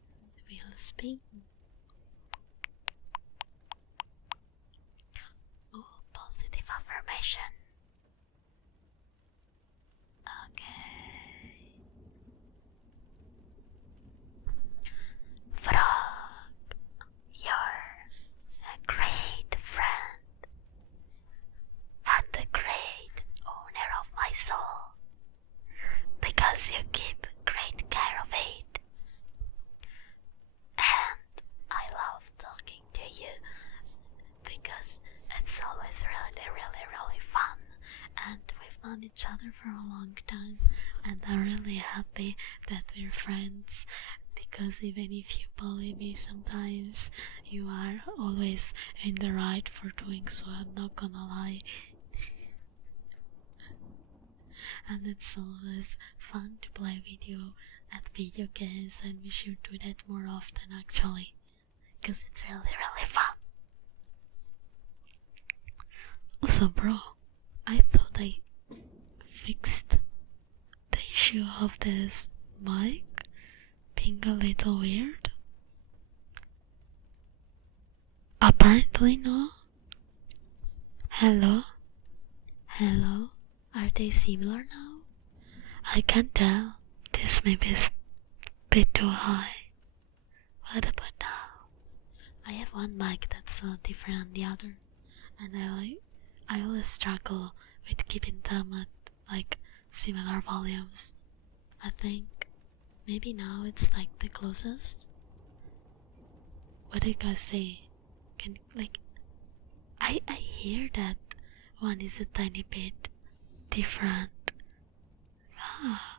Wheel spin. Oh, positive affirmation. Okay. Frog, you're a great friend and the great owner of my soul, because you keep great care of it. And I love talking to you because it's always really fun, and we've known each other for a long time, and I'm really happy that we're friends, because even if you bully me sometimes, you are always in the right for doing so, I'm not gonna lie. And it's always fun to play with you at video games, and we should do that more often actually, because it's really fun. Also, bro, I thought I fixed the issue of this mic being a little weird. Apparently no. Hello? Hello? Are they similar now? I can't tell. This may be a bit too high. What about now? I have one mic that's different than the other, and I always struggle with keeping them at like similar volumes. I think maybe now it's like the closest. What do you guys say? Can like I hear that one is a tiny bit different. Ah.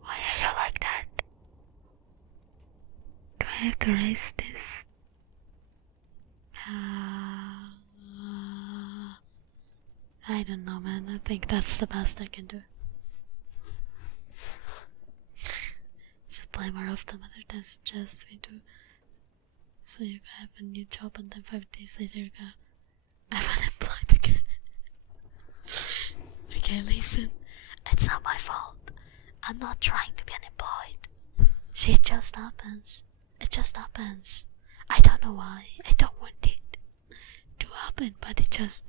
Why are you like that? Do I have to raise this? I don't know, man. I think that's the best I can do. Just play more often, other than suggest we do. So you have a new job, and then 5 days later you go, I'm unemployed again. Okay, listen. It's not my fault. I'm not trying to be unemployed. Shit just happens. It just happens. I don't know why. I don't want it to happen, but it does.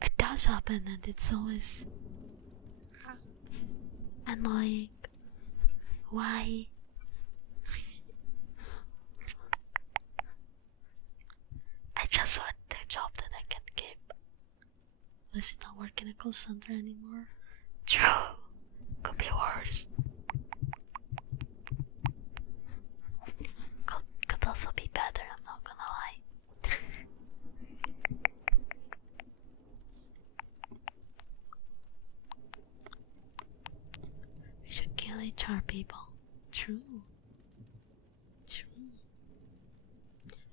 It does happen, and it's always annoying. Why? I just want the job that I can keep. At least not work in a call center anymore. True. Could be worse. Could also be better, I'm not gonna lie. We should kill HR people. True.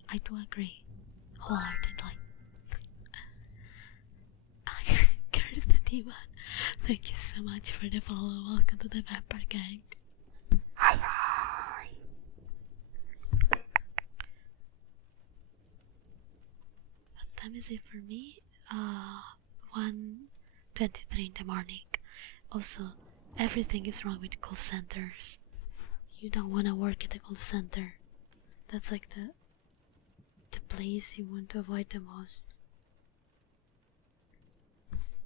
I do agree. Wholeheartedly. Curse the demon. Thank you so much for the follow. Welcome to the Vampire Gang. Hi. What time is it for me? 1:23 in the morning. Also, everything is wrong with call centers. You don't want to work at a call center. That's like the place you want to avoid the most.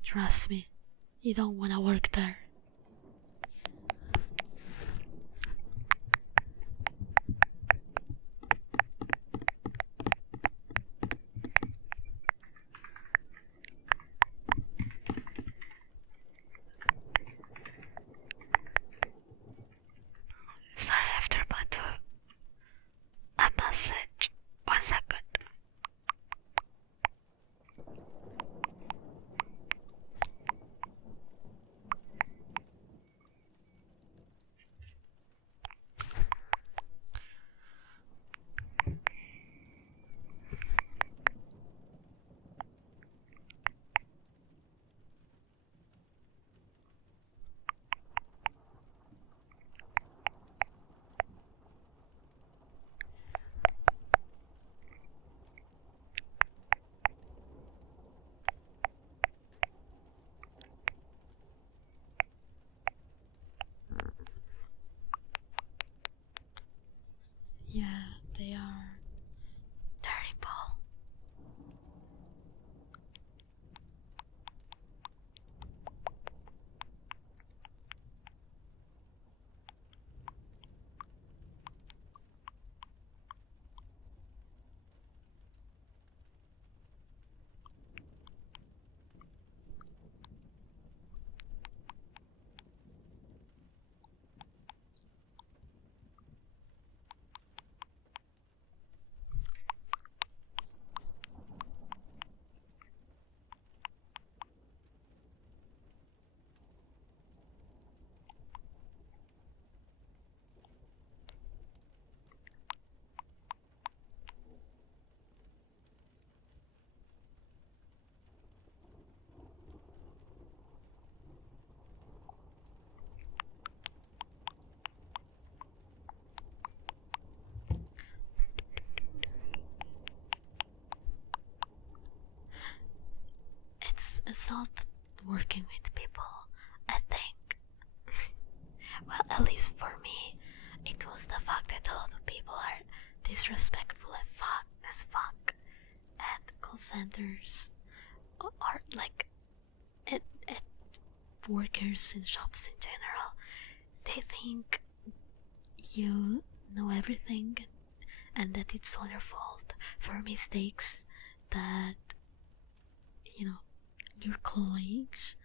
Trust me, you don't want to work there. Sorry, I have to reply to a message. 1 second. Yeah, they are terrible. It's not working with people, I think. Well, at least for me, it was the fact that a lot of people are disrespectful as fuck at call centers, or like at workers in shops in general. They think you know everything and that it's all your fault for mistakes that, you know, your colleagues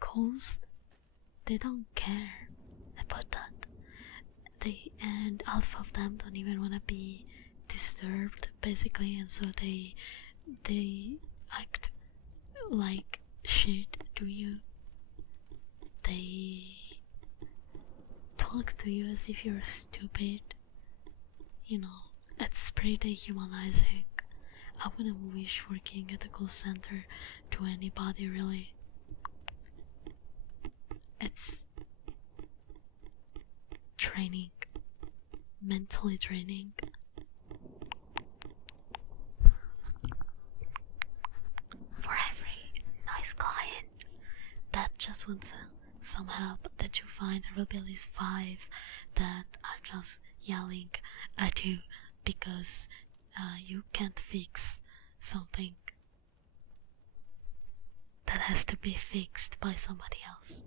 caused. They don't care about that. And half of them don't even want to be disturbed, basically, and so they act like shit to you. They talk to you as if you're stupid. You know, it's pretty dehumanizing. I wouldn't wish working at a call center to anybody, really. It's draining, mentally draining. For every nice client that just wants some help that you find, there will be at least 5 that are just yelling at you because you can't fix something that has to be fixed by somebody else.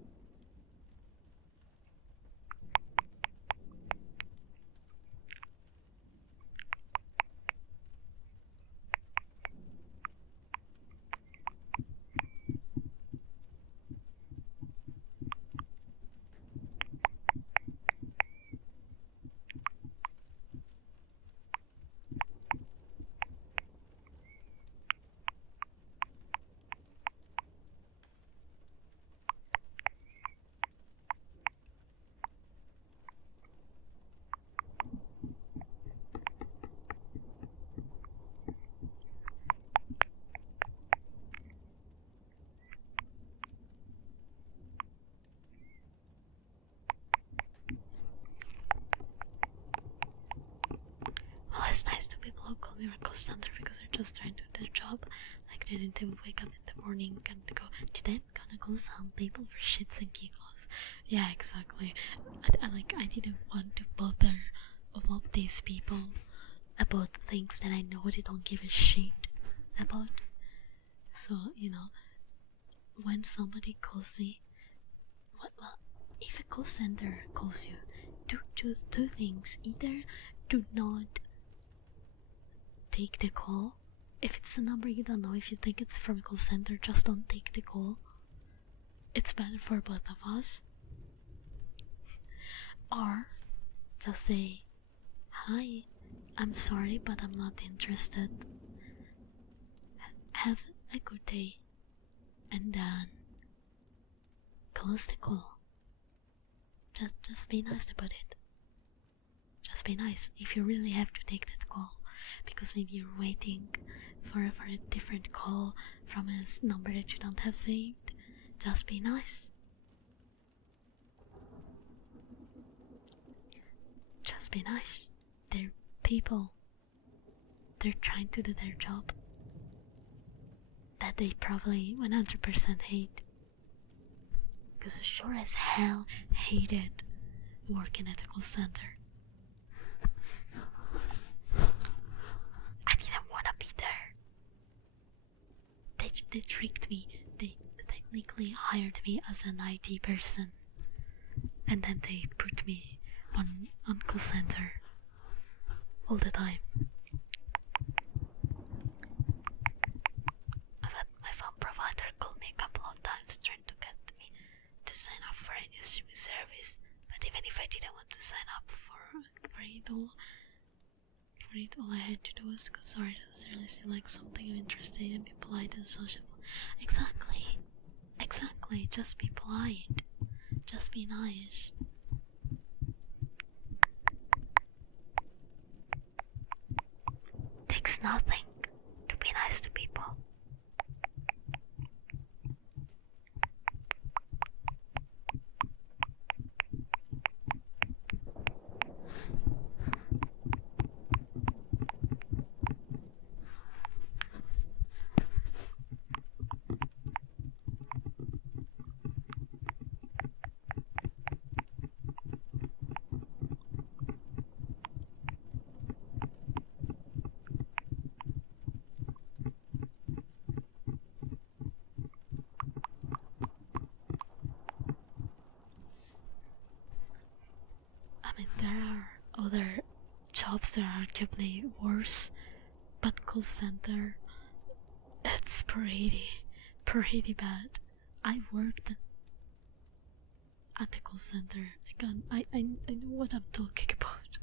Well, it's nice to people who call me a call center because they're just trying to do their job. Like they would wake up in the morning and go, today I'm gonna call some people for shits and giggles. Yeah, exactly. I didn't want to bother all of these people about things that I know they don't give a shit about. So, when somebody calls me, well, if a call center calls you, do two things. Either do not take the call. If it's a number you don't know, if you think it's from a call center, just don't take the call. It's better for both of us. Or just say, hi, I'm sorry, but I'm not interested. Have a good day. And then close the call. Just be nice about it. Just be nice if you really have to take that call, because maybe you're waiting for a different call from a number that you don't have saved. Just be nice. Just be nice. They're people. They're trying to do their job that they probably 100% hate. Because I sure as hell hated working at a call center. I didn't want to be there. They tricked me. They technically hired me as an IT person, and then they put me on call center all the time. I've had my phone provider call me a couple of times trying to get me to sign up for a new streaming service, but even if I didn't want to sign up for it all I had to do was go, sorry, does there seem like something I'm interested in, be polite and sociable. Exactly, just be polite, just be nice. Takes nothing to be nice to people. I mean, there are other jobs that are arguably worse, but call center, it's pretty bad. I worked at the call center. Again, I know what I'm talking about.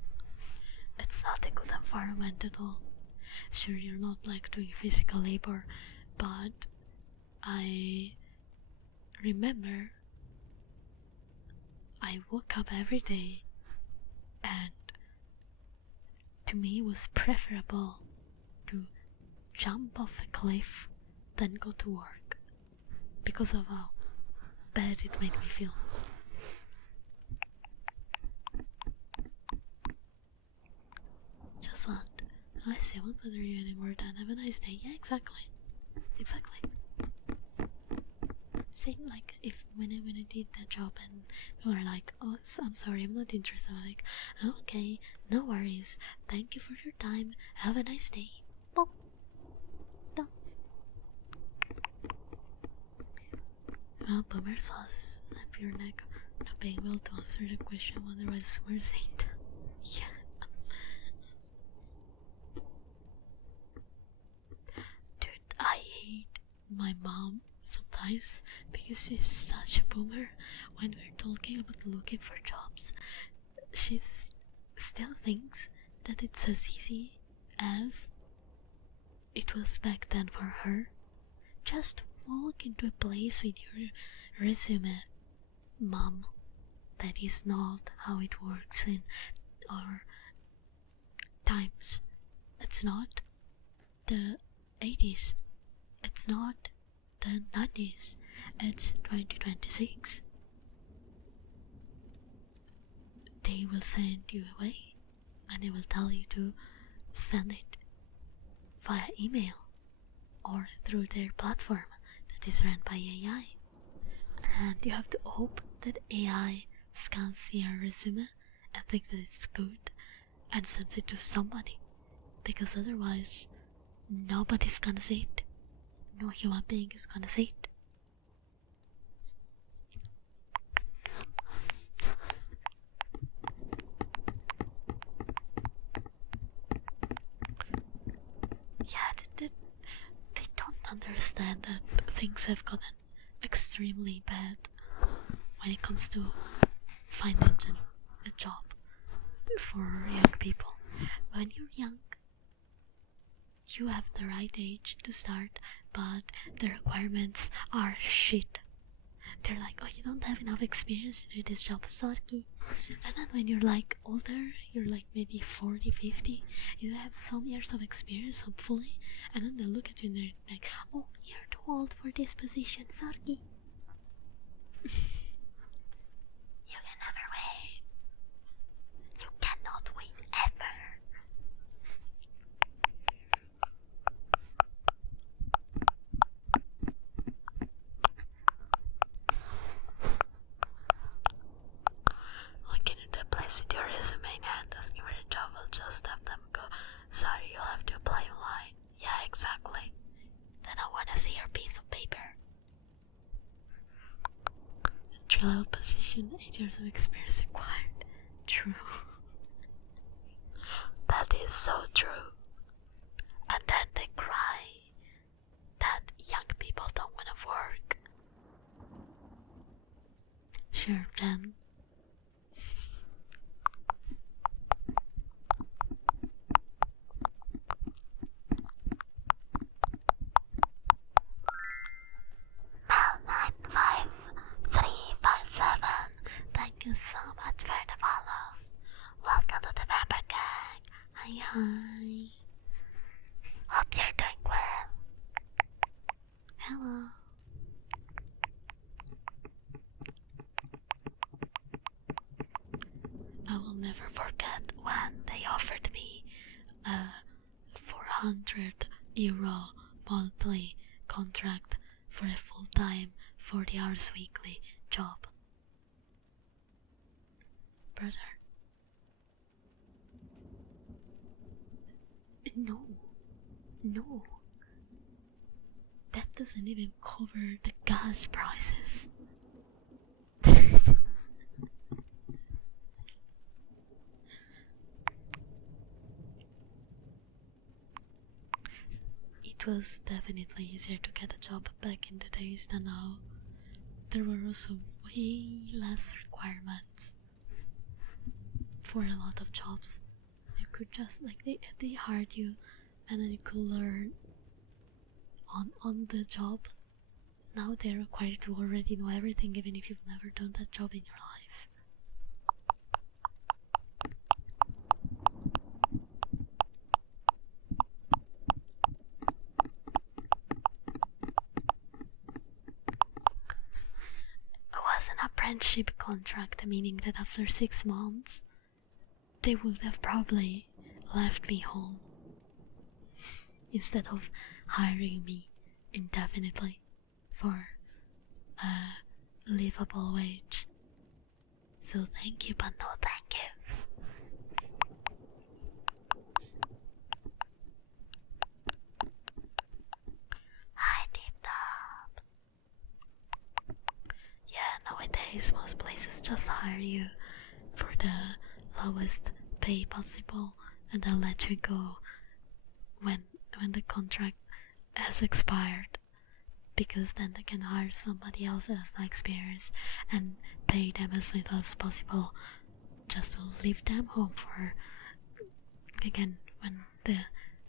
It's not a good environment at all. Sure, you're not like doing physical labor, but I remember I woke up every day, and to me it was preferable to jump off a cliff than go to work, because of how bad it made me feel. Just want, I say, I won't bother you anymore, then have a nice day. Yeah, exactly. Same like if when I did that job and people are like, oh, I'm sorry, I'm not interested. I'm like, oh, okay, no worries. Thank you for your time. Have a nice day. Boop. Done. Well, bummer sauce up your neck, not being able to answer the question when there was we're saying that. Yeah. Dude, I hate my mom sometimes because she's such a boomer. When we're talking about looking for jobs, she still thinks that it's as easy as it was back then for her. Just walk into a place with your resume. Mom, that is not how it works in our times. It's not the 80s. It's not the 90s. It's 2026. They will send you away, and they will tell you to send it via email or through their platform that is run by AI. And you have to hope that AI scans your resume and thinks that it's good and sends it to somebody, because otherwise nobody's gonna see it. No human being is gonna see it. Yeah, they don't understand that things have gotten extremely bad when it comes to finding a job for young people. When you're young, you have the right age to start, but the requirements are shit. They're like, oh, you don't have enough experience to do this job, sorry. And then when you're like older, you're like maybe 40, 50, you have some years of experience, hopefully, and then they look at you and they're like, oh, you're too old for this position, sorry. You can never win. You cannot win ever. Looking at the place with your resume in hand, asking for a job, will just have them go, sorry, you'll have to apply online. Yeah, exactly. Then I want to see your piece of paper. Entry-level position, 8 years of experience required. True. That is so true. And then they cry that young people don't want to work. Sure, Jen. Mel95357, thank you so much for the follow. Welcome to the member gang. Hi. Hope you're doing well. Hello. I will never forget when they offered me a 400 euro monthly contract for a full-time 40 hours weekly job. Brother. No. That doesn't even cover the gas prices. It was definitely easier to get a job back in the days than now. There were also way less requirements for a lot of jobs. You could just, like, they hired you and then you could learn on the job. Now they're required to already know everything, even if you've never done that job in your life. It was an apprenticeship contract, meaning that after 6 months they would have probably left me home instead of hiring me indefinitely for a livable wage. So thank you, but no thank you. Hi, Deep Top. Yeah, nowadays most places just hire you for the lowest pay possible and then let you go when the contract has expired, because then they can hire somebody else that has no experience and pay them as little as possible just to leave them home for, again, when the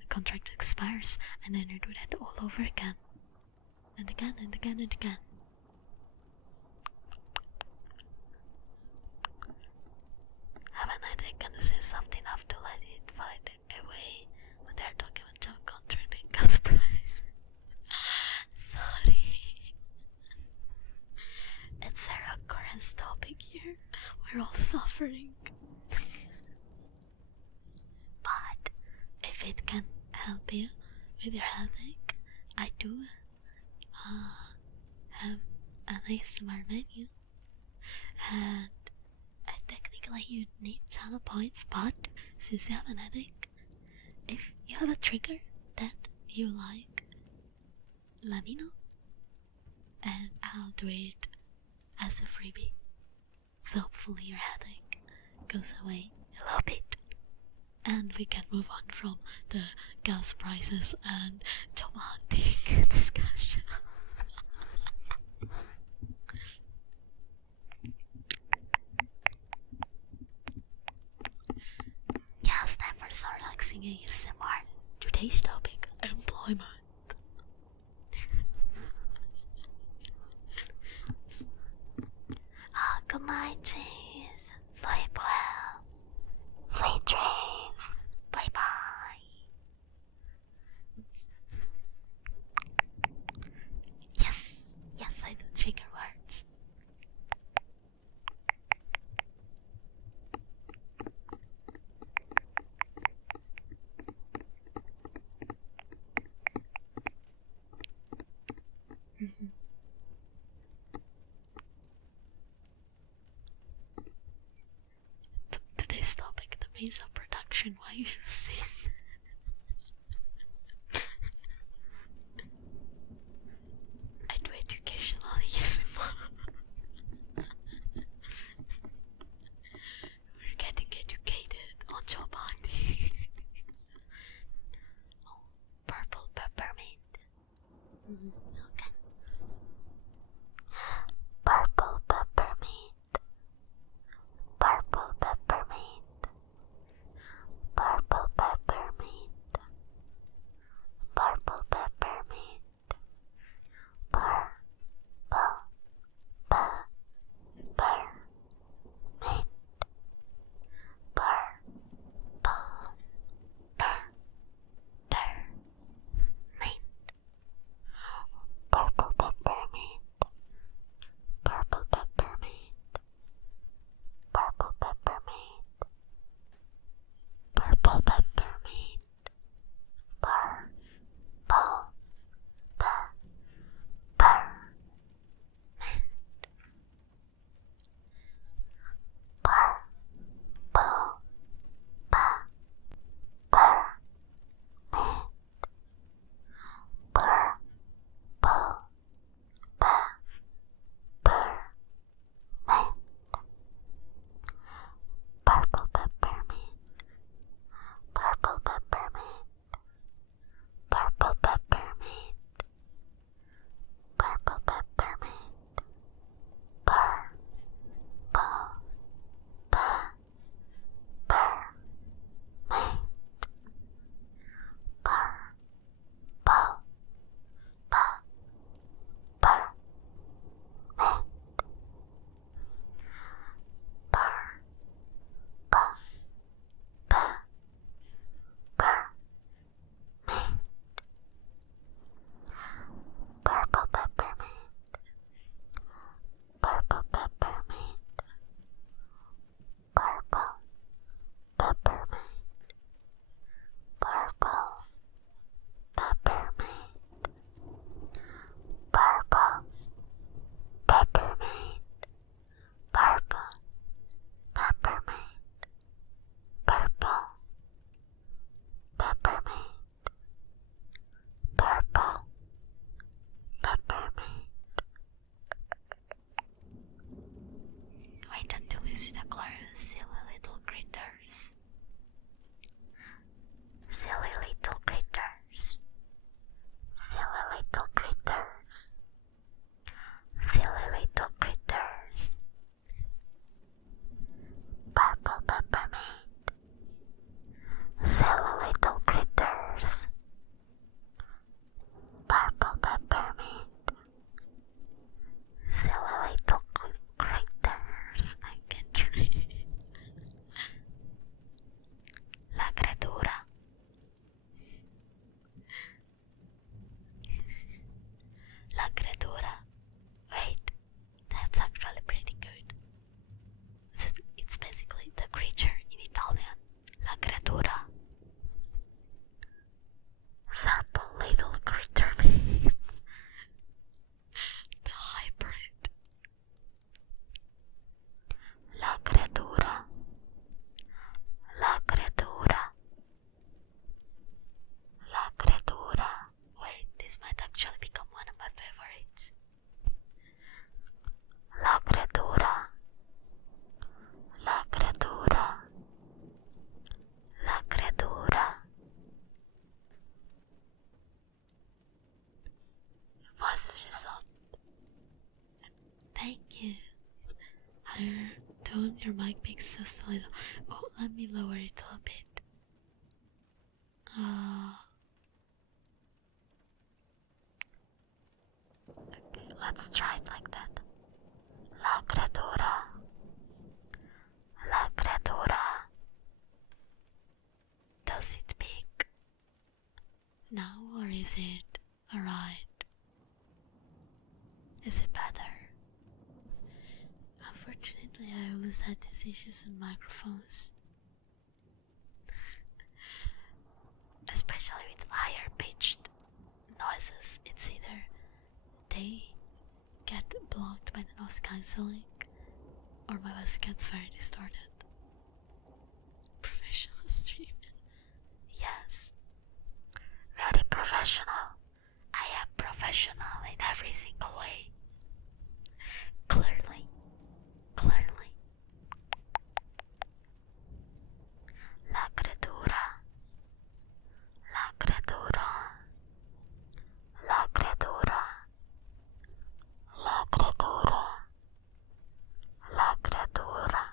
contract expires, and then you do that all over again and again and again and again. Haven't I taken this is something enough to let it find away when they're talking about job contract and gas price? Sorry. It's a recurrent topic here. We're all suffering. But if it can help you with your headache, I do have an ASMR menu and technically you need 10 points, but since you have an headache, if you have a trigger that you like, let me know and I'll do it as a freebie. So hopefully your headache goes away a little bit and we can move on from the gas prices and job hunting discussion. Yes, time for so relaxing ASMR. Today's topic: employment. Good night, cheese. Sleep well. Sweet dreams. Bye bye. Yes, I do trigger words. Today's topic: the means of production. Why you should cease? I do educational ASMR. We're getting educated on job hunting. Oh, purple peppermint. Okay. Purple peppermint. Purple peppermint. Purple peppermint. Thank you. Higher tone, your mic makes just a little. Oh, let me lower it a bit. Okay, let's try it like that. La creatura. La creatura. Does it peak now, or is it alright? Is it better? Unfortunately, I always had these issues with microphones. Especially with higher pitched noises, it's either they get blocked by the noise cancelling or my voice gets very distorted. Professional streamer. Yes. Very professional. I am professional in every single way. Clearly. Clearly. La creatura. La creatura. La creatura. La creatura. La creatura.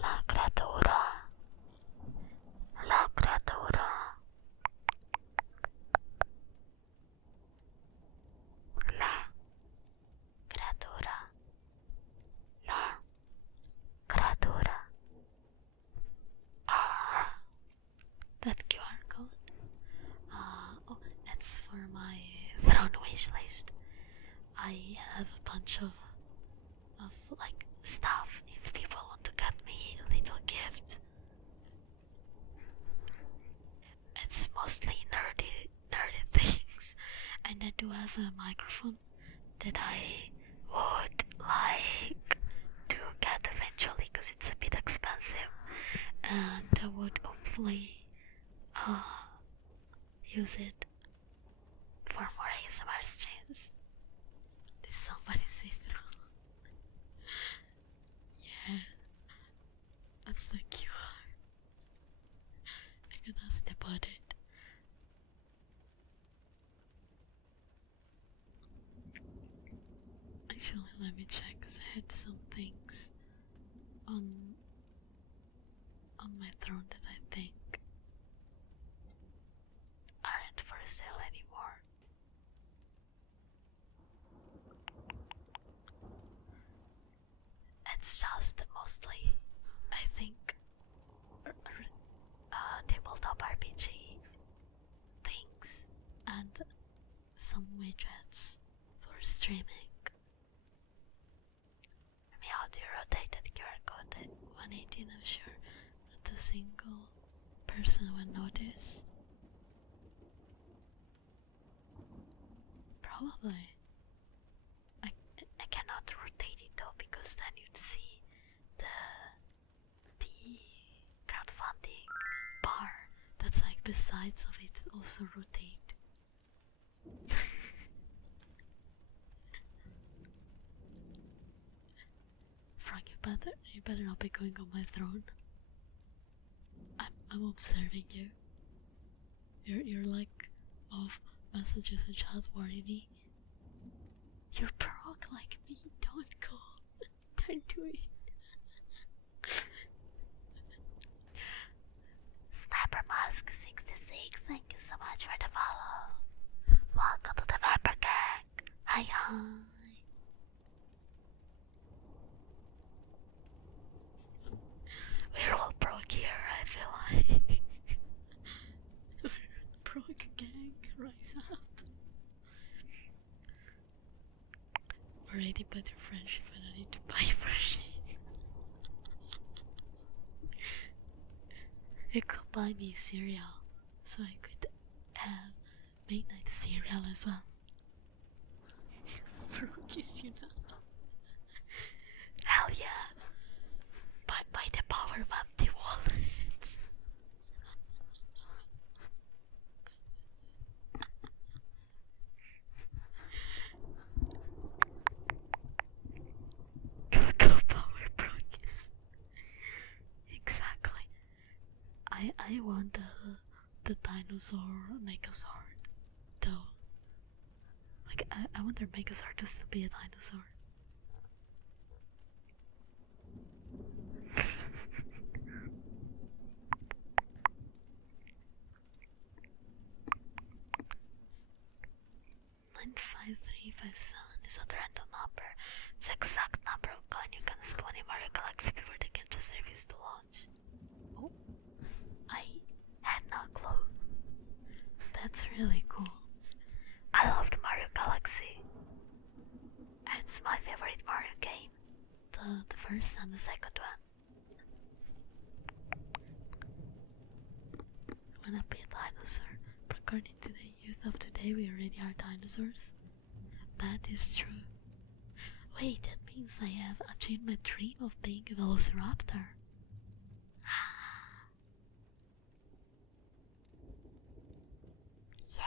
La creatura. La creatura. La creatura. La creatura. Ah, that QR code. Oh, it's for my throne wish list. I have a bunch of like stuff if people want to get me a little gift. It's mostly nerdy things, and I do have a microphone that I would like to get eventually because it's a bit expensive, and I would hopefully use it for more ASMR streams. Did somebody see through? Yeah, that's the QR. I could ask about it. Actually, let me check because I had some things on my throne that I think aren't for sale anymore. It's just mostly, I think, tabletop RPG things and some widgets for streaming. Maybe how to rotate that QR code at 118, I'm sure not a single person will notice. Probably. I cannot rotate it though because then you'd see the crowdfunding bar that's like besides of it also rotate. Frank, you better not be going on my throne. I'm observing you. You're like off messages and chat worrying me. You're prog like me, don't go. Don't do it. Sniper Musk 66, thank you so much for the follow. Welcome to the Viper Gang. Hi. We're all prog here, I feel like. Prog gang, rise up. Already better friendship and I need to buy machine. You could buy me cereal so I could have midnight cereal as well. Froggies, you know. Hell yeah. By the power of empty wallets. Go power Froggies. Exactly. I want the dinosaur Megazord though. Like I want their Megazord to still be a dinosaur. is a random number. It's the exact number of coin you can spawn in Mario Galaxy before the game just refused to launch. Oh, I had no clue. That's really cool. I loved Mario Galaxy. It's my favorite Mario game. The first and the second one. I wanna be a dinosaur. But according to the youth of today, we already are dinosaurs. That is true. Wait, that means I have achieved my dream of being a velociraptor. Yay!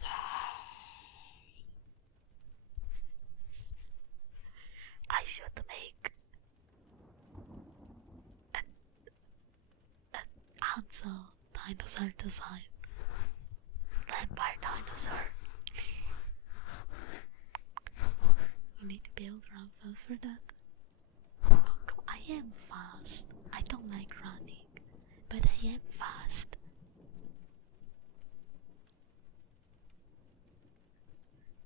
Yay! I should make a Hanzo dinosaur design. Vampire dinosaur. You need to build around fast for that. Oh, come, I am fast. I don't like running, but I am fast.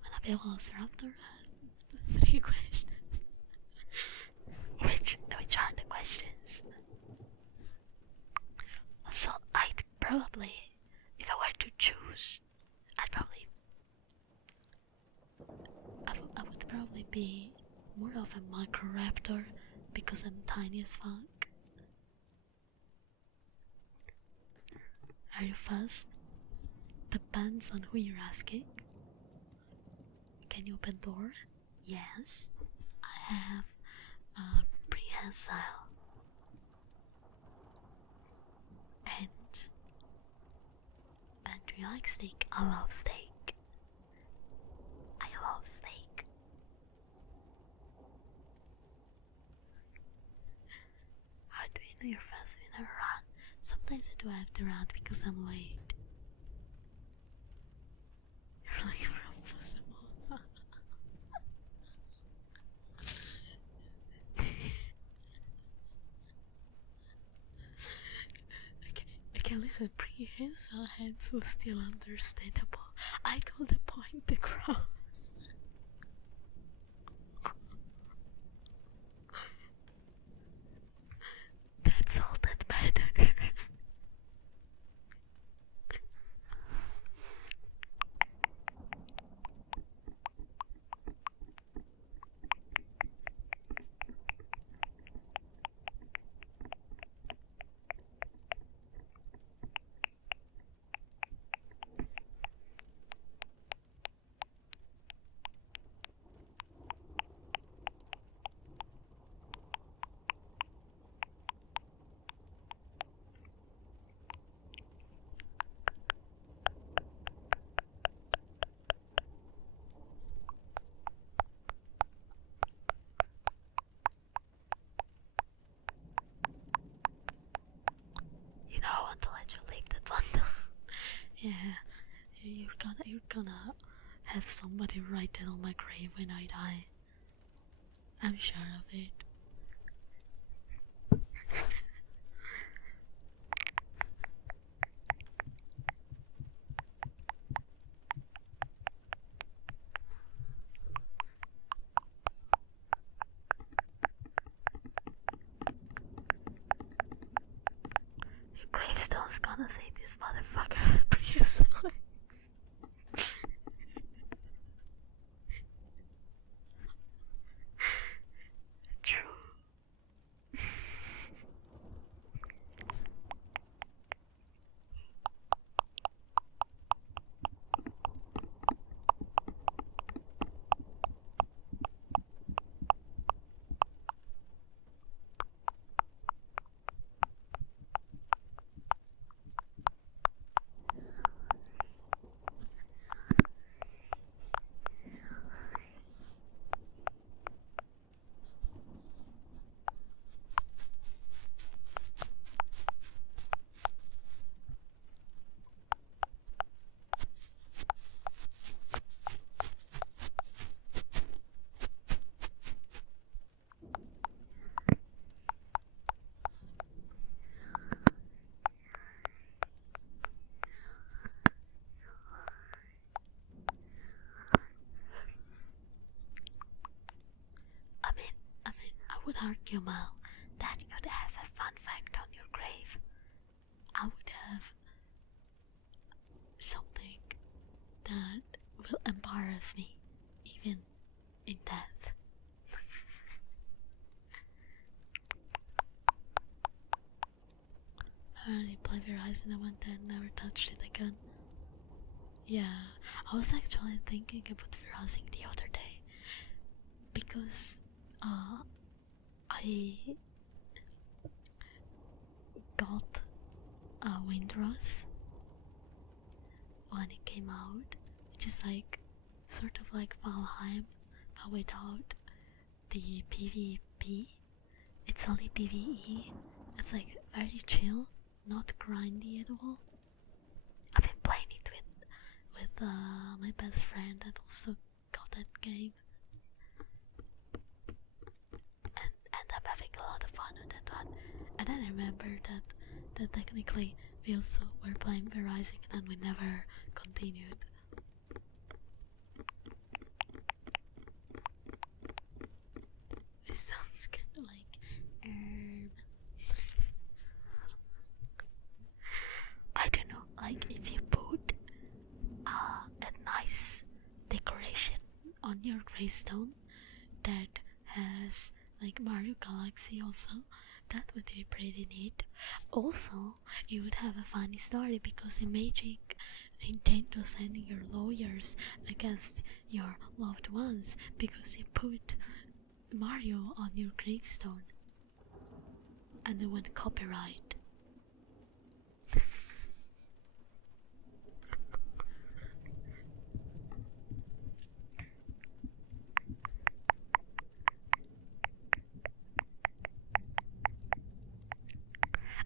Wanna be a velociraptor? 3 questions. Which are the questions? So I'd probably, if I were to choose, I would probably be more of a microraptor because I'm tiny as fuck. Are you fast? Depends on who you're asking. Can you open door? Yes. I have a prehensile. And do you like steak? I love steak. I love steak. How do you know you're fast when I run? Sometimes I do have to run because I'm late. You're like from Possible. Okay, listen, prehensile hands was still understandable. I got the point across. That's all that matters. I want to let you leave that one. Yeah, you're gonna have somebody write that on my grave when I die. I'm sure of it. Your gravestone's gonna say this motherfucker prehistorics. True. would argue, Mal, that you'd have a fun fact on your grave. I would have something that will embarrass me, even in death. I already played Verizon at one time, never touched it again. Yeah, I was actually thinking about Verizon the other day because I got a Windrose when it came out, which is like sort of like Valheim but without the PvP. It's only PvE. It's like very chill, not grindy at all. I've been playing it with my best friend that also got that game, and I'm having a lot of fun with that one. And then I remember that technically we also were playing Verizon and we never continued. It sounds kinda like I don't know, like if you put a nice decoration on your gravestone that has like Mario Galaxy also, that would be pretty neat. Also, you would have a funny story because imagine Nintendo sending your lawyers against your loved ones because you put Mario on your gravestone and they went copyright.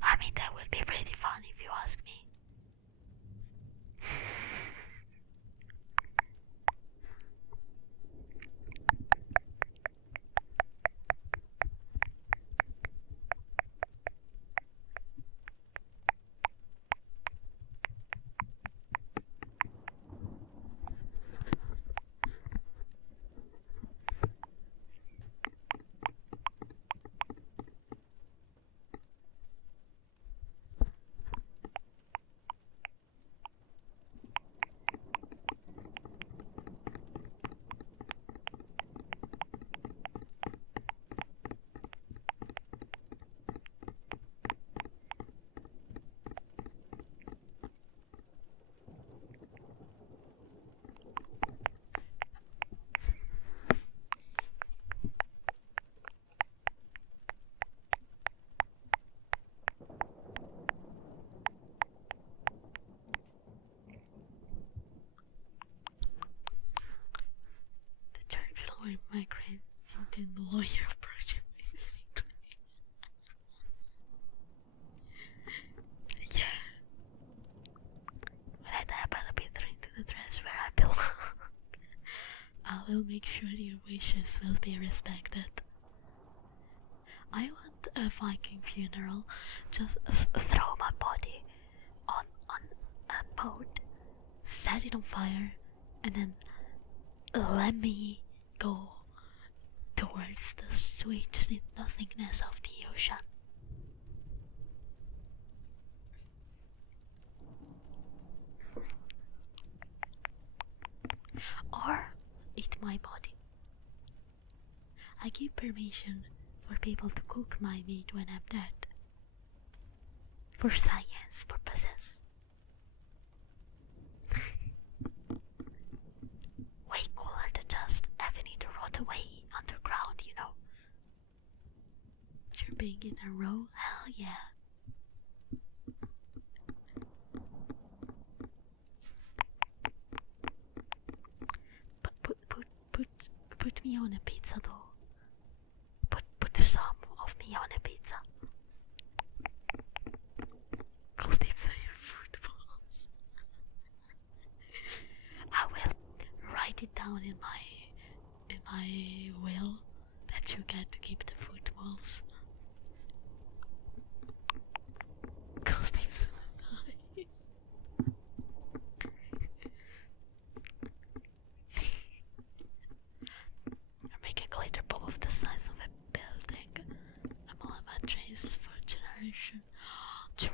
I mean, that would be pretty fun if you ask me. Lowering migraine into the lawyer approach basically. Yeah. When I die, I'll be thrown to the trash where I belong. I will make sure your wishes will be respected. I want a Viking funeral. Just throw my body on a boat, set it on fire, and then let me go towards the sweet nothingness of the ocean. Or eat my body. I give permission for people to cook my meat when I'm dead. For science purposes. Way cooler than just having it rot away underground, you know. Chirping in a row, hell yeah. But put me on a pizza though. Put some of me on a pizza. Cool tips on your food balls. I will write it down in my will that you get to keep the footballs. Cool tips on the thighs. Or make a glitter situation. True.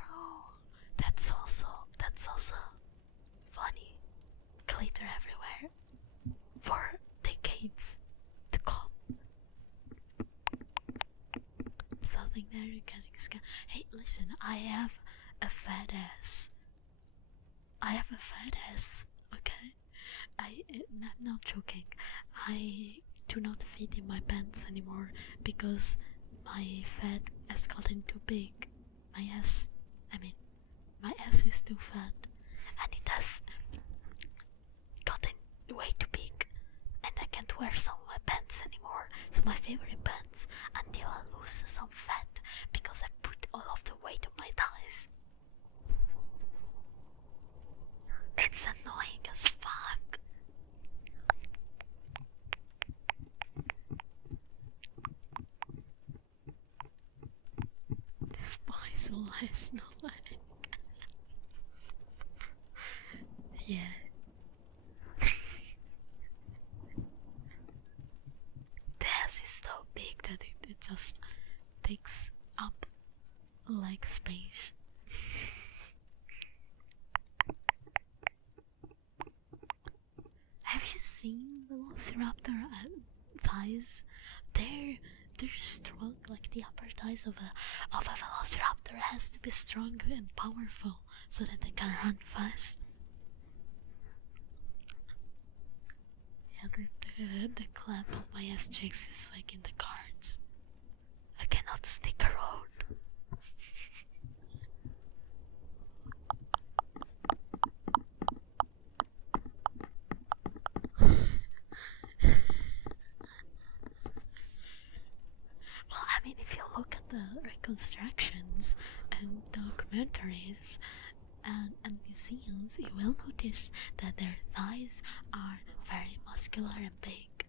That's also funny. Glitter everywhere for decades to come. Something there you're getting scared. Hey, listen, I have a fat ass. Okay? I'm not joking. I do not fit in my pants anymore because my fat has gotten too big. My ass is too fat and it has gotten way too big and I can't wear some of my pants anymore. So my favorite pants until I lose some fat because I put all of the weight on my thighs. It's annoying as fuck. This boy so has no leg. Yeah. The ass is so big that it just takes up like space. Have you seen Velociraptor thighs? They're strong. Like the upper thighs of a Velociraptor has to be strong and powerful so that they can run fast. Yeah, the clap of my ass cheeks is like in the cards. I cannot stick around. Well, I mean, if you look at the reconstructions and documentaries and museums, you will notice that their thighs are very muscular and big.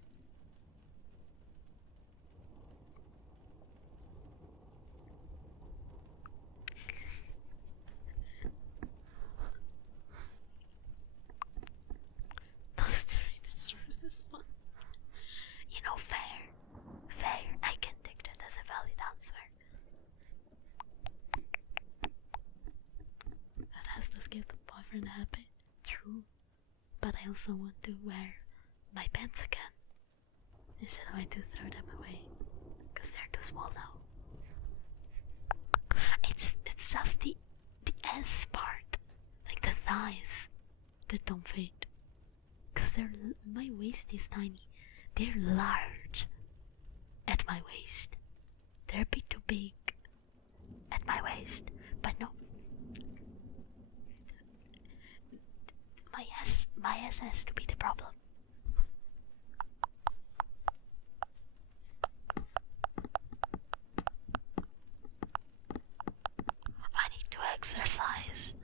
That's true, this one. You know, fair. I can take that as a valid answer. That has to give the boyfriend happy. True. But I also want to wear my pants again. Instead of having to throw them away. Because they're too small now. It's just the S part. Like the thighs that don't fit. Because my waist is tiny. They're large at my waist. They're a bit too big at my waist. But no. My ass has to be the problem. I need to exercise.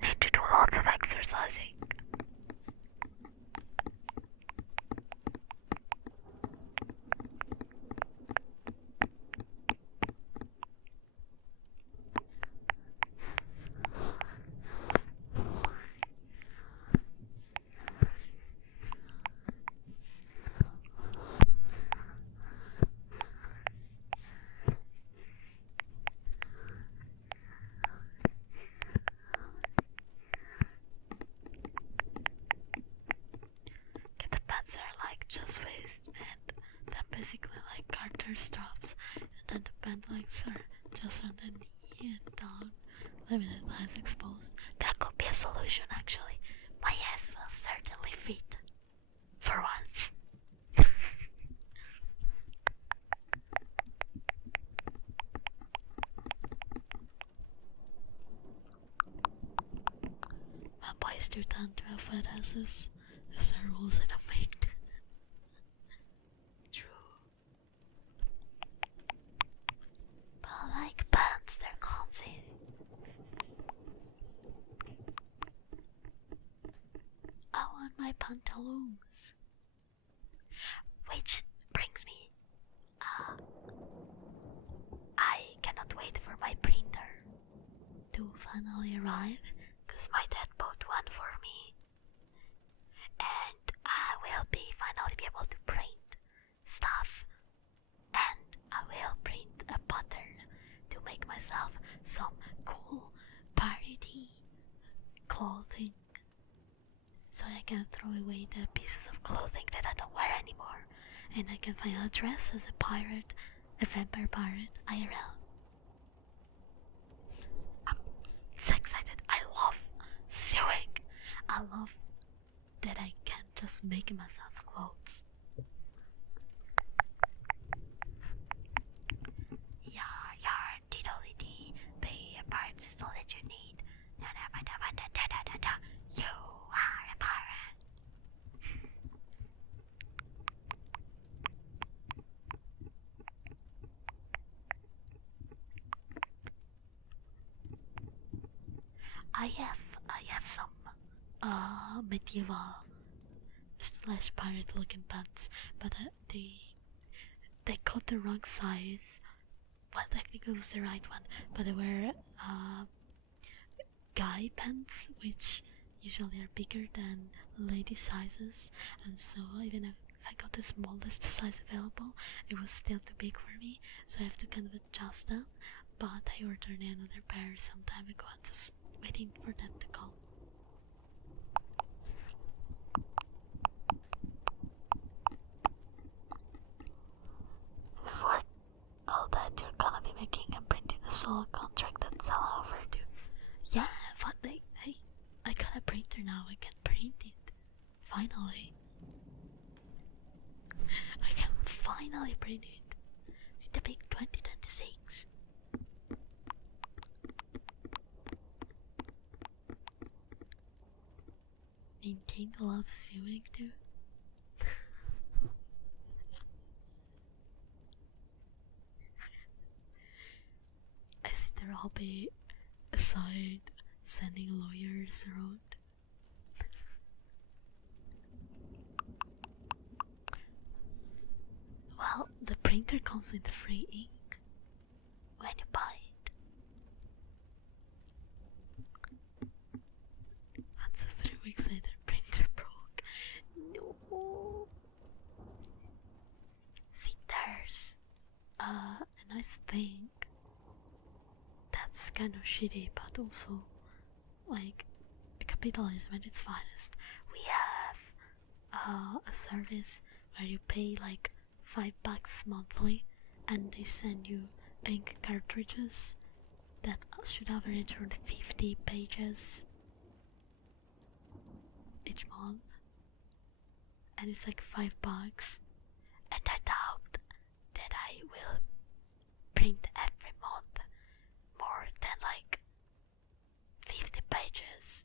Need to do lots of exercising. Just waist and then basically like garter straps and then the pant legs are just on the knee and down, leaving it less exposed. That could be a solution actually. My ass will certainly fit. For once. My boys do tend to have fat asses. Is there rules that I make? I like pants, they're comfy. I want my pantaloons. Which brings me, I cannot wait for my printer to finally arrive, because my dad bought one for me. And I will finally be able to print stuff. And I will print a pattern to make make myself some cool party clothing so I can throw away the pieces of clothing that I don't wear anymore, and I can finally dress as a pirate, a vampire pirate, IRL. I'm so excited. I love sewing. I love that I can just make myself clothes. Yar, diddly-dee, be a pirate is all that you need. You are a pirate. I have some medieval slash pirate looking pants, but they got the wrong size. Well, technically it was the right one, but they were guy pants, which usually are bigger than lady sizes, and so even if I got the smallest size available, it was still too big for me, so I have to kind of adjust them. But I ordered another pair some time ago. I'm just waiting for them to come. Before all that, you're gonna be making and printing a solo contract that's all overdue. Yeah, but hey, I got a printer now. I can print it. Finally. I can finally print it. With the big 2026. Maintain the love sewing too. I sit there all be aside sending lawyers around. Well, the printer comes with free ink when you buy it. And so 3 weeks later, printer broke. No. See, there's a nice thing that's kind of shitty, but also like capitalism at its finest. We have a service where you pay like $5 monthly, and they send you ink cartridges that should average around 50 pages each month, and it's like $5. And I doubt that I will print every month more than like 50 pages.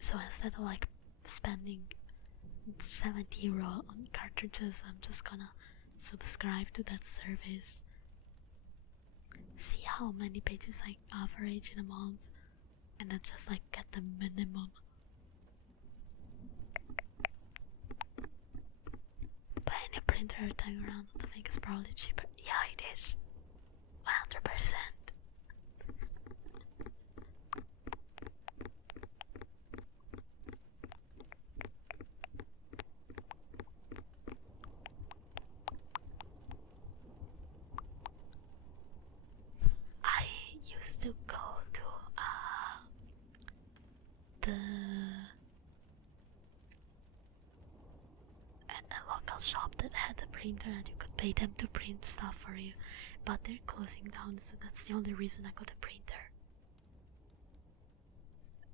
So instead of like spending €70 on cartridges, I'm just gonna subscribe to that service, see how many pages I average in a month, and then just like get the minimum. Buying a printer time around, I think it's probably cheaper. Yeah, it is. 100%. I used to go to a local shop that had a printer, and you could pay them to print stuff for you, but they're closing down, so that's the only reason I got a printer,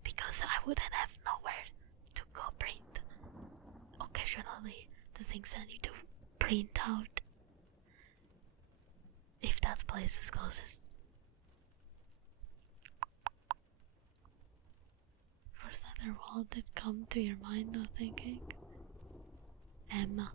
because I wouldn't have nowhere to go print occasionally the things that I need to print out if that place is closest. First other word that come to your mind, not thinking? Emma.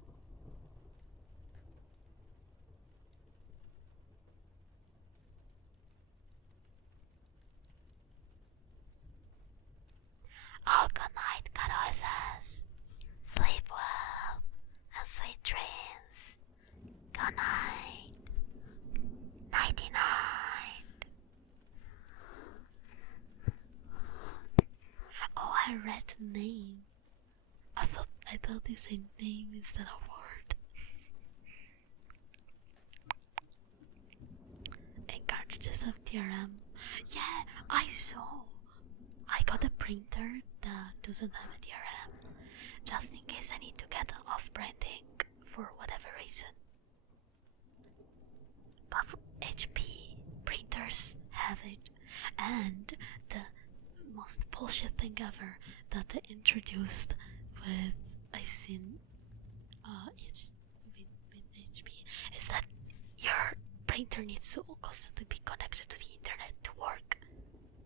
Oh, good night, carosas. Sleep well and sweet dreams. Good night. Nighty night. Oh, I read the name. I thought they said name instead of word. And advantages of DRM. Yeah, I saw. I got a printer that doesn't have a DRM, just in case I need to get off branding for whatever reason. But HP printers have it, and the most bullshit thing ever that they introduced with I've seen it's with HP is that your printer needs to constantly be connected to the internet to work.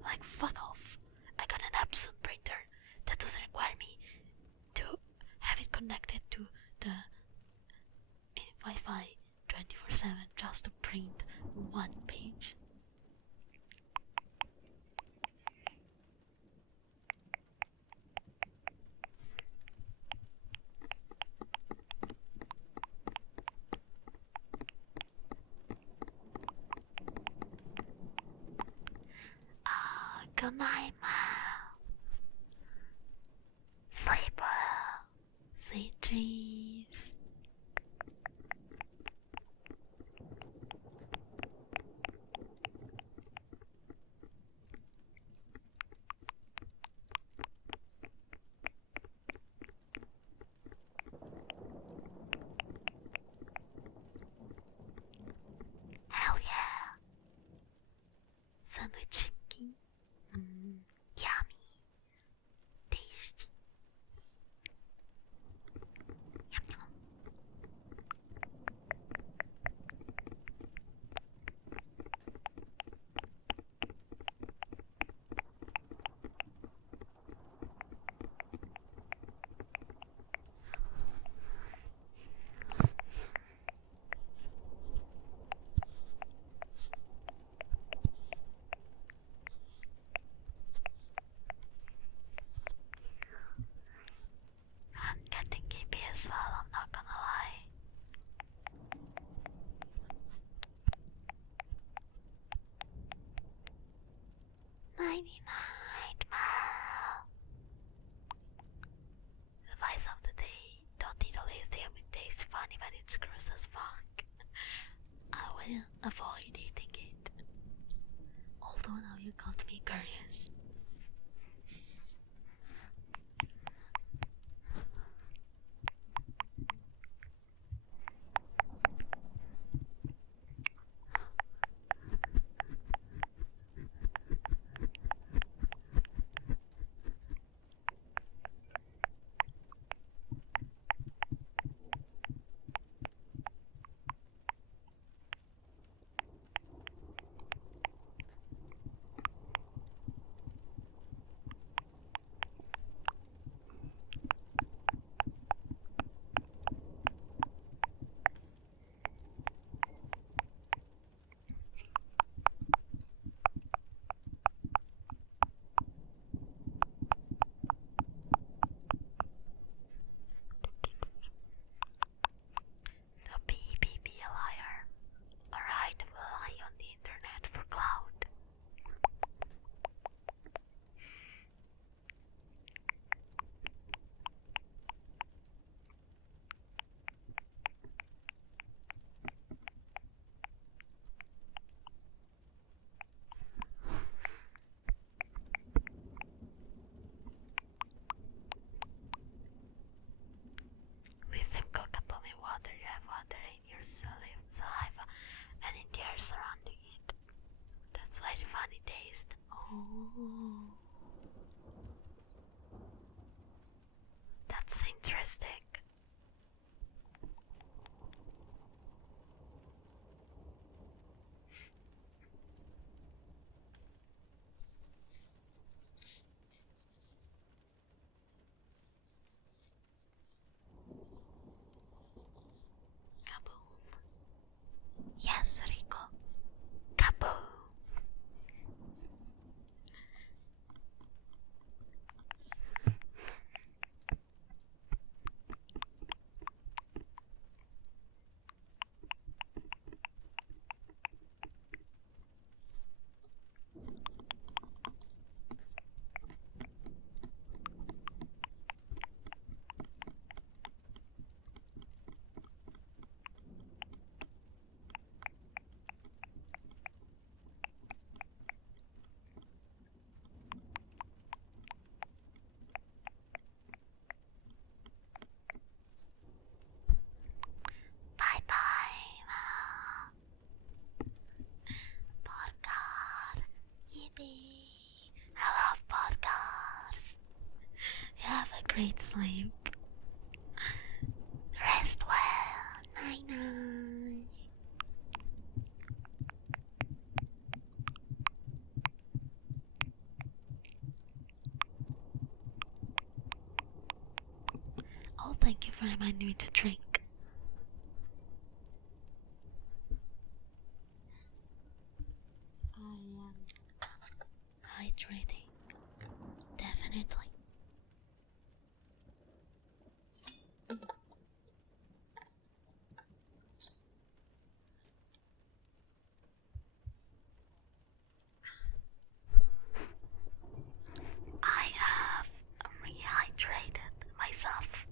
Like, fuck off. I got an Epson printer that doesn't require me to have it connected to the Wi-Fi 24/7 just to print one page. Good night, Mal. Sleep well. Sweet dreams. Hell yeah. Sandwich chicken. Yummy. Tasty. Yum yum. I'm getting gimpy as well, I'm not gonna lie. Nighty night, Mal. Advice of the day: don't eat all these damn, it tastes funny but it's gross as fuck. I will avoid eating it. Although now you got me curious. Be a liar. Alright, rely on the internet for cloud. Listen, cook-up me water. You have water in your saliva and in the air surrounding it. That's why the funny taste. Oh, that's interesting. Kaboom. Yes, Rico. Kaboom. baby. I love podcasts. Have a great sleep. Rest well. Night night. Oh, thank you for reminding me to drink. I am hydrating. Definitely. I have rehydrated myself.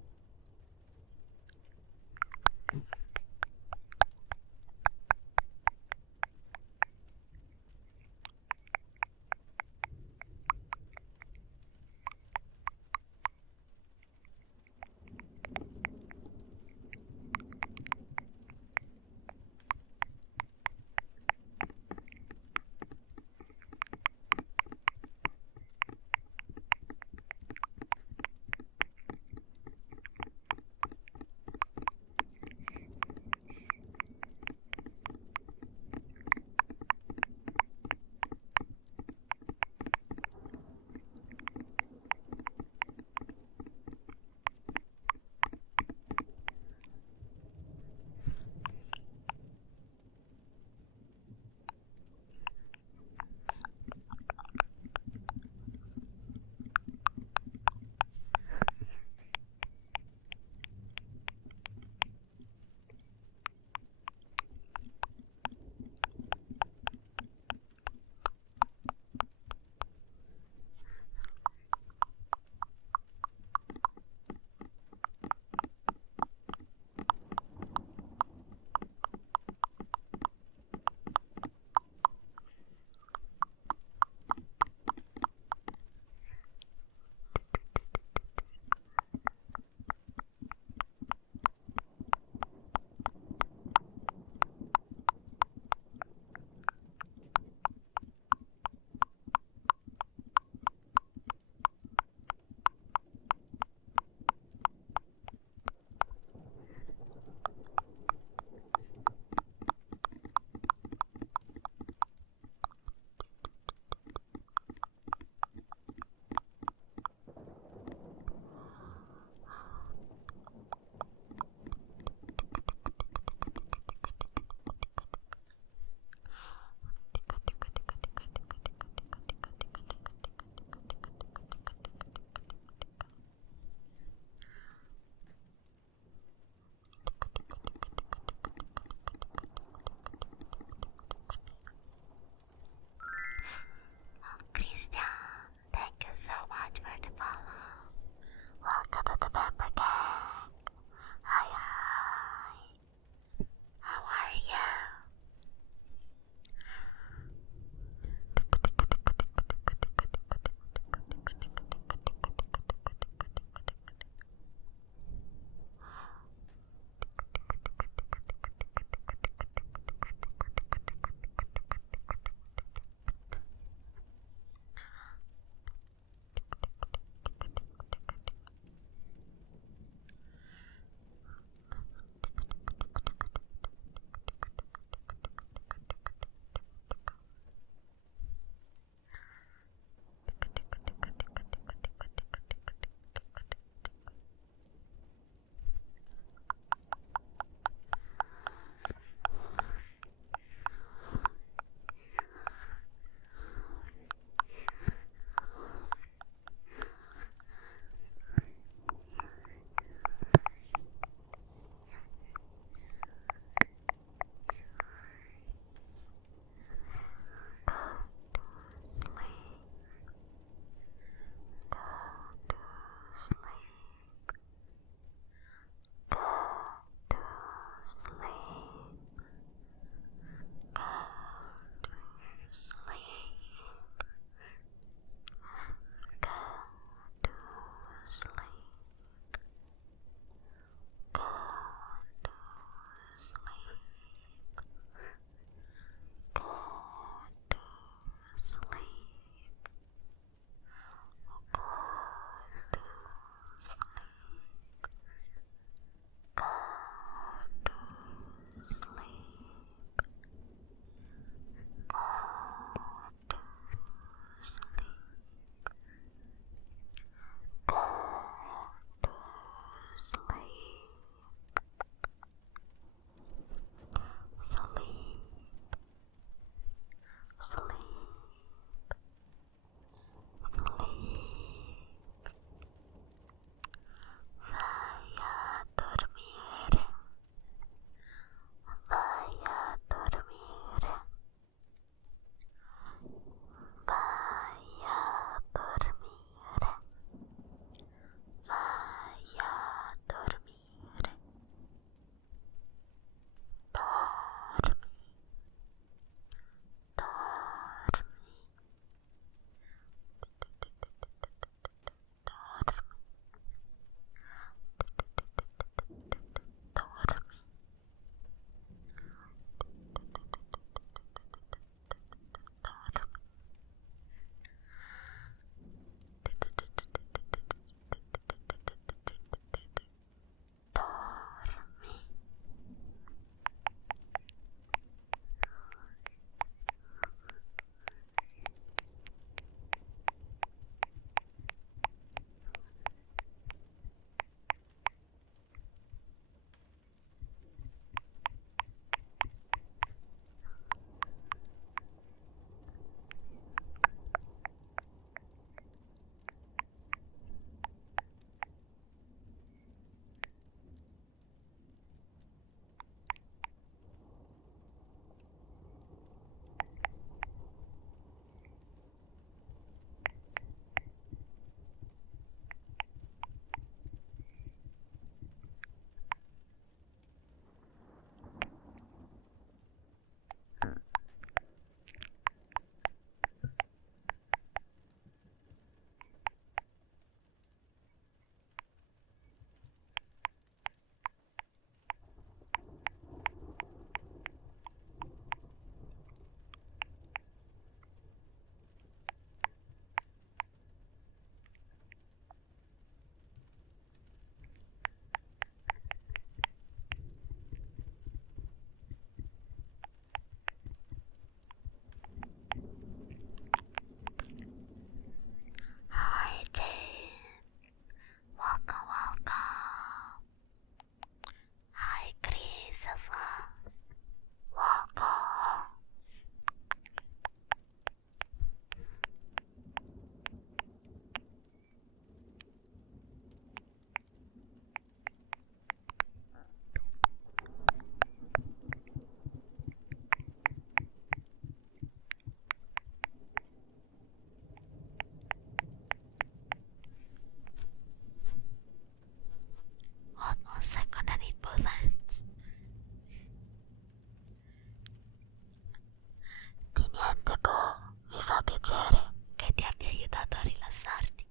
piacere, che ti abbia aiutato a rilassarti.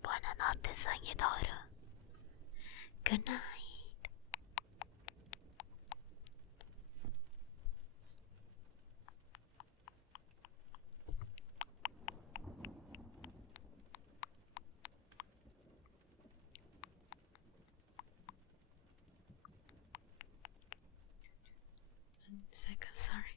Buonanotte sogni d'oro. Good night. Second, sorry.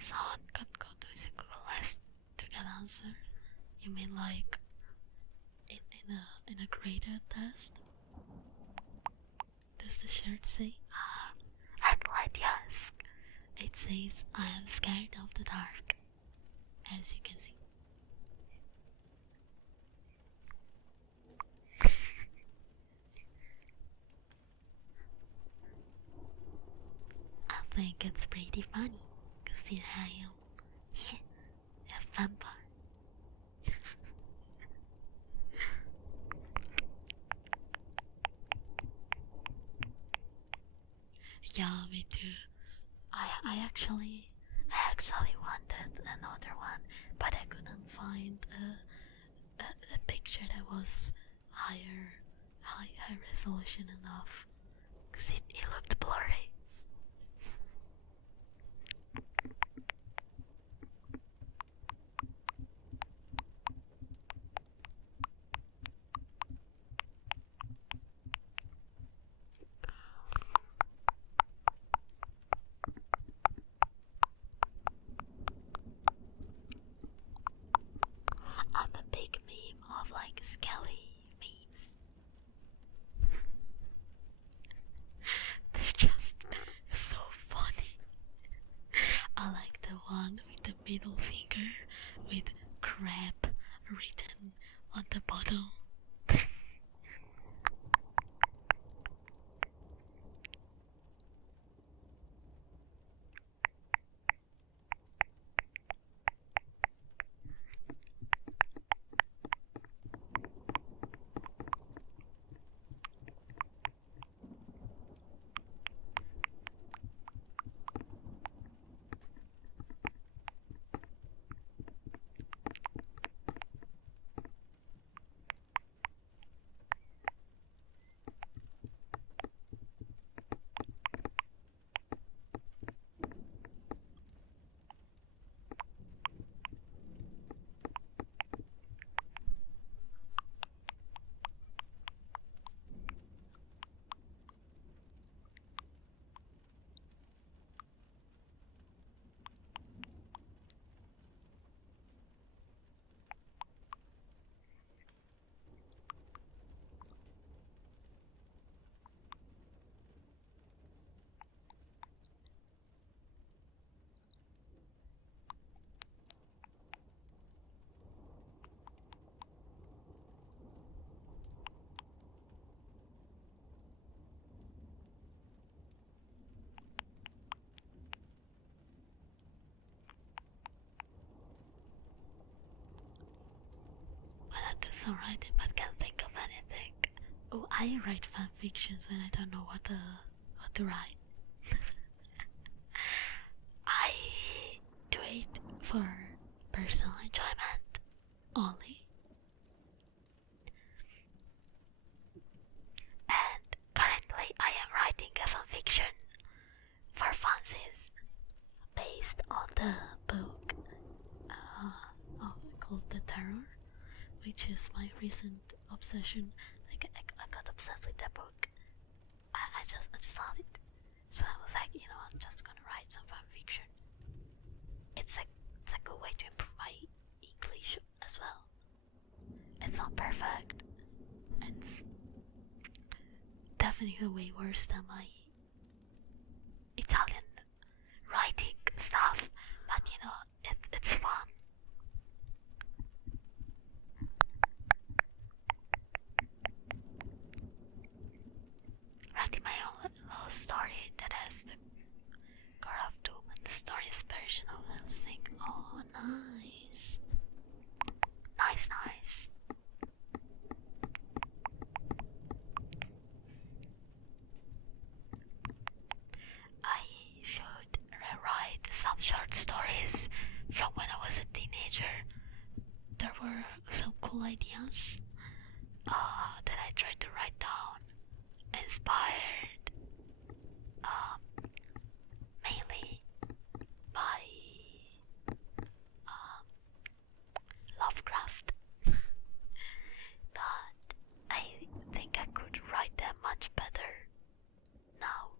Someone could go to the Google List to get answer. You mean like in a graded test? Does the shirt say? I'm glad you asked. It says I am scared of the dark, as you can see. I think it's pretty funny, considering I am a vampire. Yeah, me too. I actually wanted another one, but I couldn't find a picture that was high resolution enough, because it looked blurry. I'm a big meme of like Skelly memes. They're just songwriting, but can't think of anything. Oh, I write fan fictions when I don't know what to write. I do it for personal enjoyment only. And currently I am writing a fanfiction for fancies based on the book called The Terror, which is my recent obsession. Like I got obsessed with that book. I just love it. So I was like, I'm just gonna write some fanfiction. It's a good way to improve my English as well. It's not perfect. It's definitely way worse than my Italian writing stuff, but it's fun. Writing my own little story that has the core of doom and the story inspiration of that thing. Oh, nice. Nice. I should rewrite some short stories from when I was a teenager. There were some cool ideas that I tried to write down, inspired mainly by Lovecraft. But I think I could write them much better now.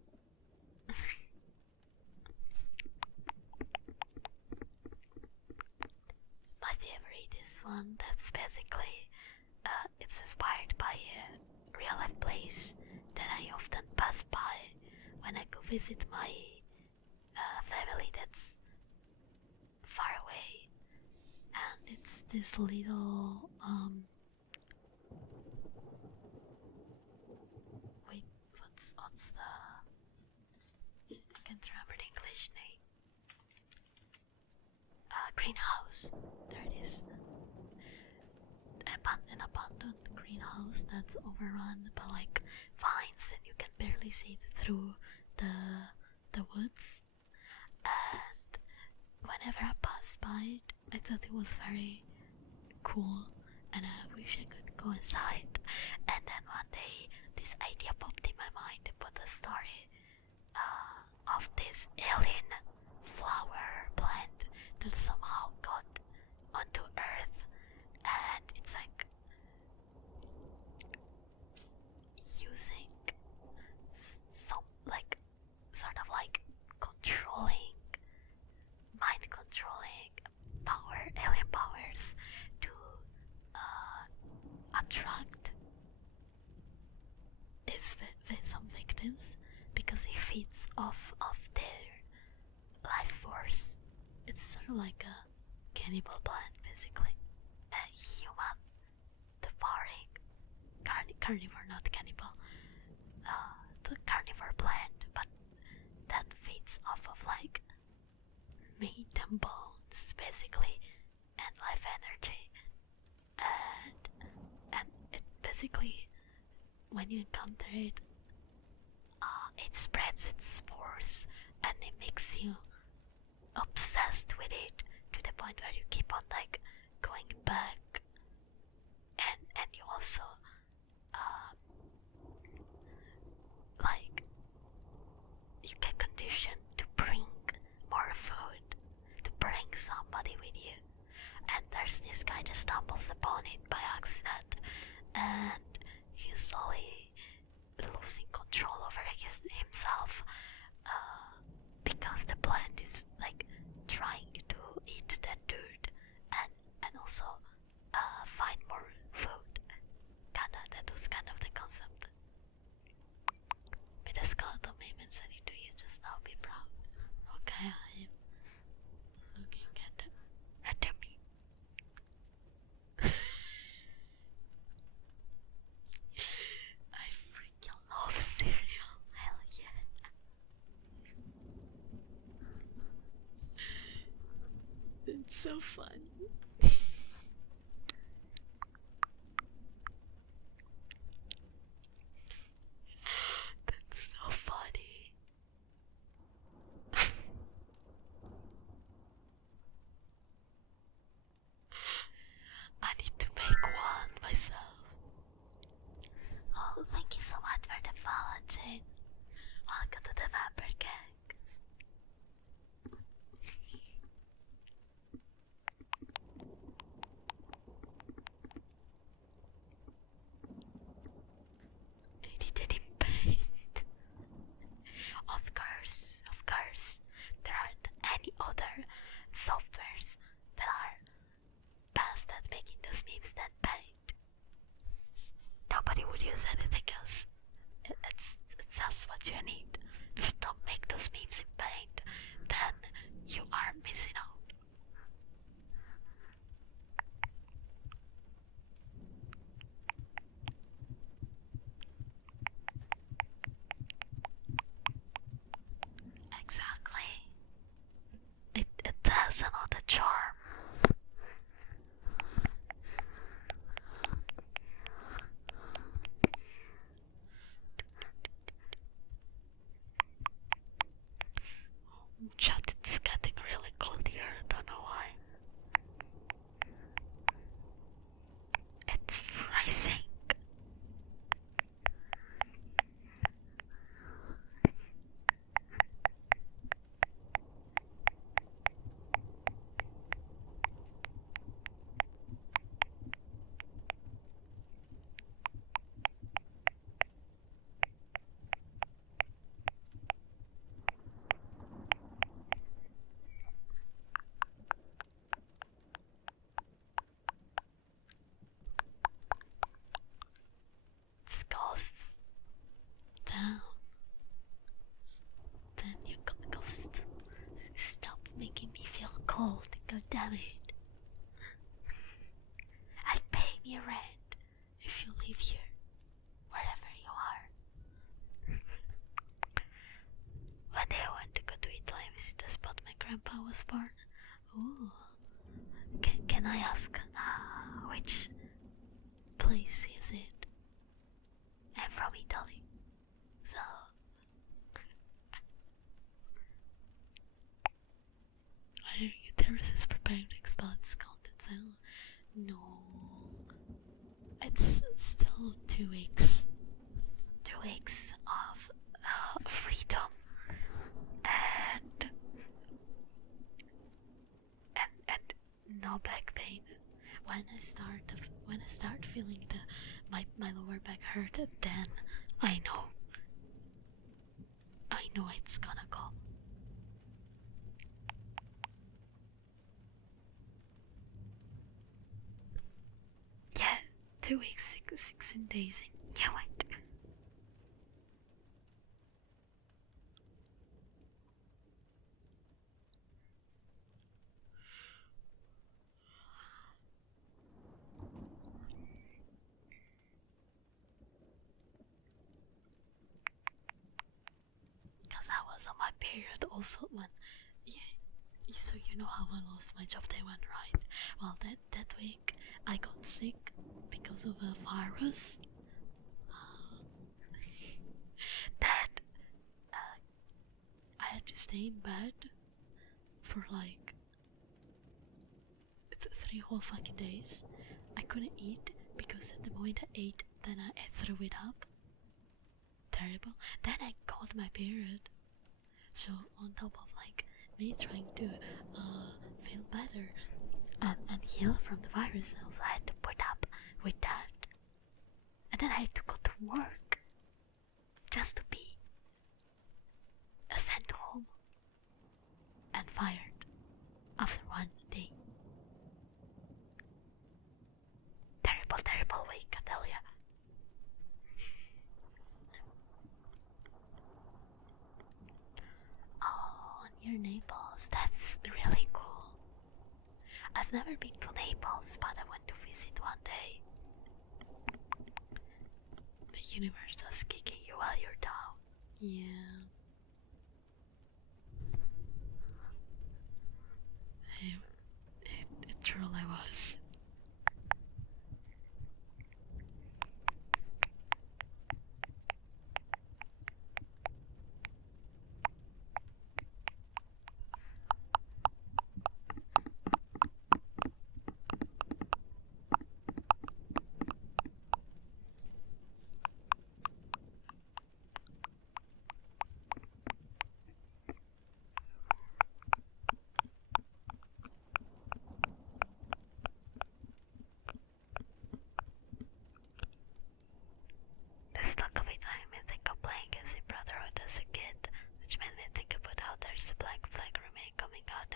My favorite is one that's basically it's inspired by a real life place that I often pass by when I go visit my family that's far away, and it's this little wait, what's the, I can't remember the English name. Greenhouse. There it is. An abandoned greenhouse that's overrun by like vines, and you can barely see it through the woods. And whenever I passed by it, I thought it was very cool, and I wish I could go inside. And then one day, this idea popped in my mind to put a story of this alien flower plant that somehow got onto Earth, and it's like using some like sort of like mind controlling alien powers to attract some victims because it feeds off of their life force. It's sort of like a cannibal plant, basically. A human devouring carnivore, not cannibal. The carnivore plant, but that feeds off of like meat and bones, basically, and life energy. And it basically, when you encounter it, it spreads its spores, and it makes you obsessed with it to the point where you keep on like going back, and you also like you get conditioned to bring more food, to bring somebody with you. And there's this guy that stumbles upon it by accident, and he's slowly losing control over himself because the plant is like trying to eat that dude and also find more food. That was kind of the concept. With the skeletal meme said it to you just now, be proud. Okay, I am looking at me. I freaking love cereal. Hell yeah. It's so fun. for the follow, Jane. Welcome to the Vapor Gang. He did it in paint. Of course. There aren't any other softwares that are best at making those memes than paint. Nobody would use anything else. It's just what you need. If you don't make those memes in paint, then you are missing out. Exactly. It has another charm. Chat, it's getting really cold here, I don't know why. It's freezing. It's ghosts. Damn. Damn you, ghost. Stop making me feel cold, god damn it. And pay me rent if you live here, wherever you are. One day I want to go to Italy and visit the spot my grandpa was born. Ooh. Can I ask which place is it? I'm from Italy, so are your uterus preparing to expel its contents? No, it's still 2 weeks. 2 weeks of freedom and no back pain. When I start feeling my lower back hurt, then I know it's gonna come. Yeah, 2 weeks, 16 days, and yeah, wait. Because I was on my period also when, so you know how I lost my job day one, right? Well, that week I got sick because of a virus. That I had to stay in bed for like 3 whole fucking days. I couldn't eat because at the moment I ate, then I threw it up. Terrible. Then I got my period. So on top of like me trying to feel better and heal from the virus, I also had to put up with that. And then I had to go to work just to be sent home and fired after 1 day. Terrible week, I tell ya. Oh, near Naples, that's really cool. I've never been to Naples, but I went to visit one day. The universe just kicking you while you're down. Yeah. It truly was.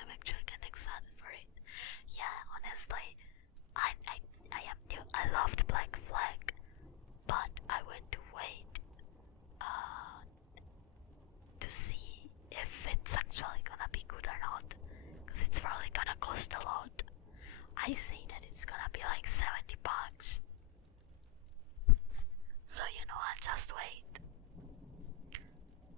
I'm actually kind of excited for it. Yeah, honestly, I am too. I loved Black Flag, but I want to wait to see if it's actually gonna be good or not, because it's probably gonna cost a lot. I say that it's gonna be like $70. So you know, I'll just wait.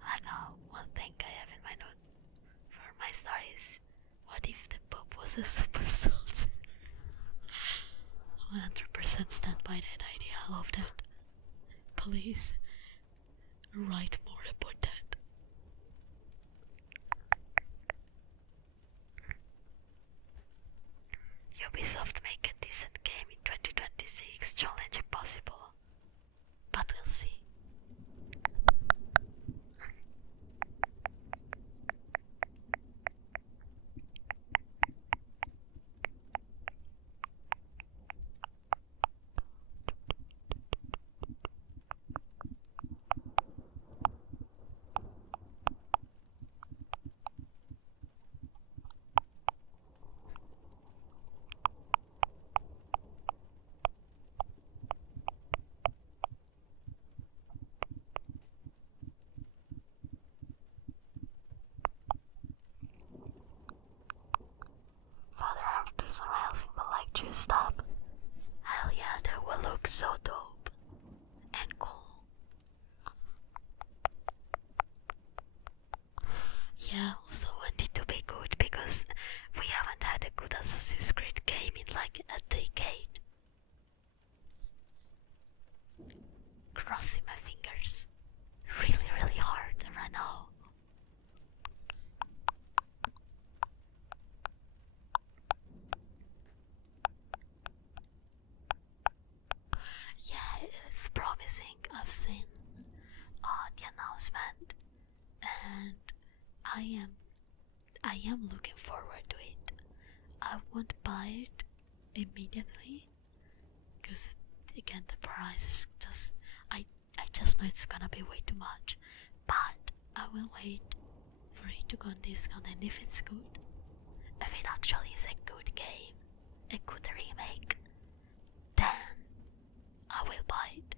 Like, one thing I have in my notes for my stories: what if the Pope was a super soldier? 100% stand by that idea. I love that. Please write more about that. Ubisoft make a decent game in 2026. Challenge impossible, but we'll see. Father, there's no else but like to stop. Hell yeah, that will look so dope and cool. Yeah, also want it to be good because we haven't had a good Assassin's Creed game in like a decade. Crossing my fingers really, really hard right now. Yeah, it's promising. I've seen the announcement, and I am looking forward to it. I won't buy it immediately because again the price is just I just know it's gonna be way too much, but I will wait for it to go on discount, and if it's good, if it actually is a good game, a good remake, then I will buy it.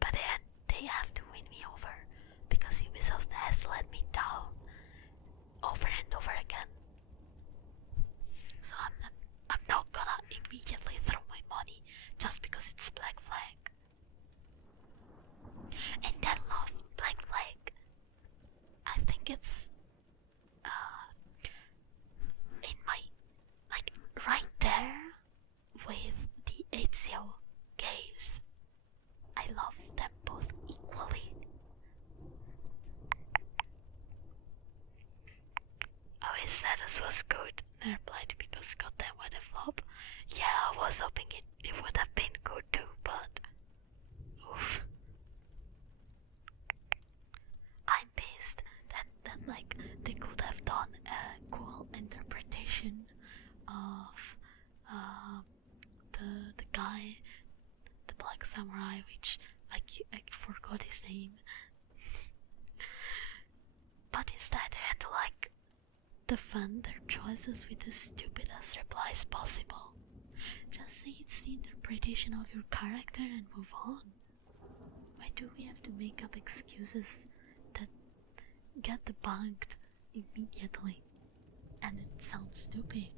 But then they have to win me over because Ubisoft has let me down over and over again. So I'm not gonna immediately throw my money just because it's Black Flag. And I love Black Flag. I think it's in my like right there with the Ezio games. I love them both equally. I wish status was good. Never played because goddamn what a flop. Yeah, I was hoping it would have been good too, but oof. I'm pissed that like they could have done a cool interpretation of the guy, the black samurai, which I forgot his name. But instead they had to like defend their choices with the stupidest replies possible. Just say it's the interpretation of your character and move on. Why do we have to make up excuses that get debunked immediately and it sounds stupid?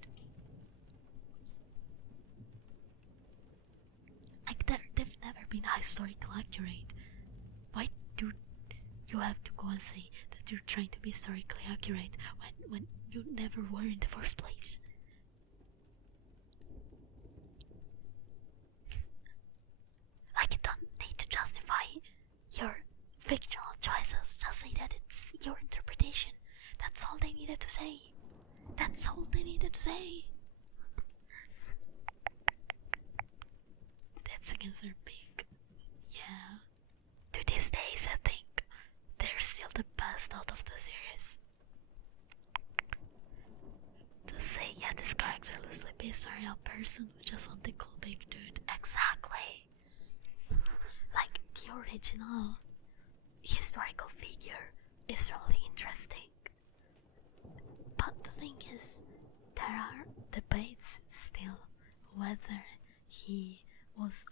Like they've never been historically accurate. Why do you have to go and say that you're trying to be historically accurate when you never were in the first place? Like, you don't need to justify your fictional choices. Just say that it's your interpretation. That's all they needed to say. That's all they needed to say. That's against their big. Yeah. To these days, I think they're still the best out of the series. To say, yeah, this character loosely based on a real person who just want the cool big dude. Exactly. Like, the original historical figure is really interesting. But the thing is, there are debates still whether he was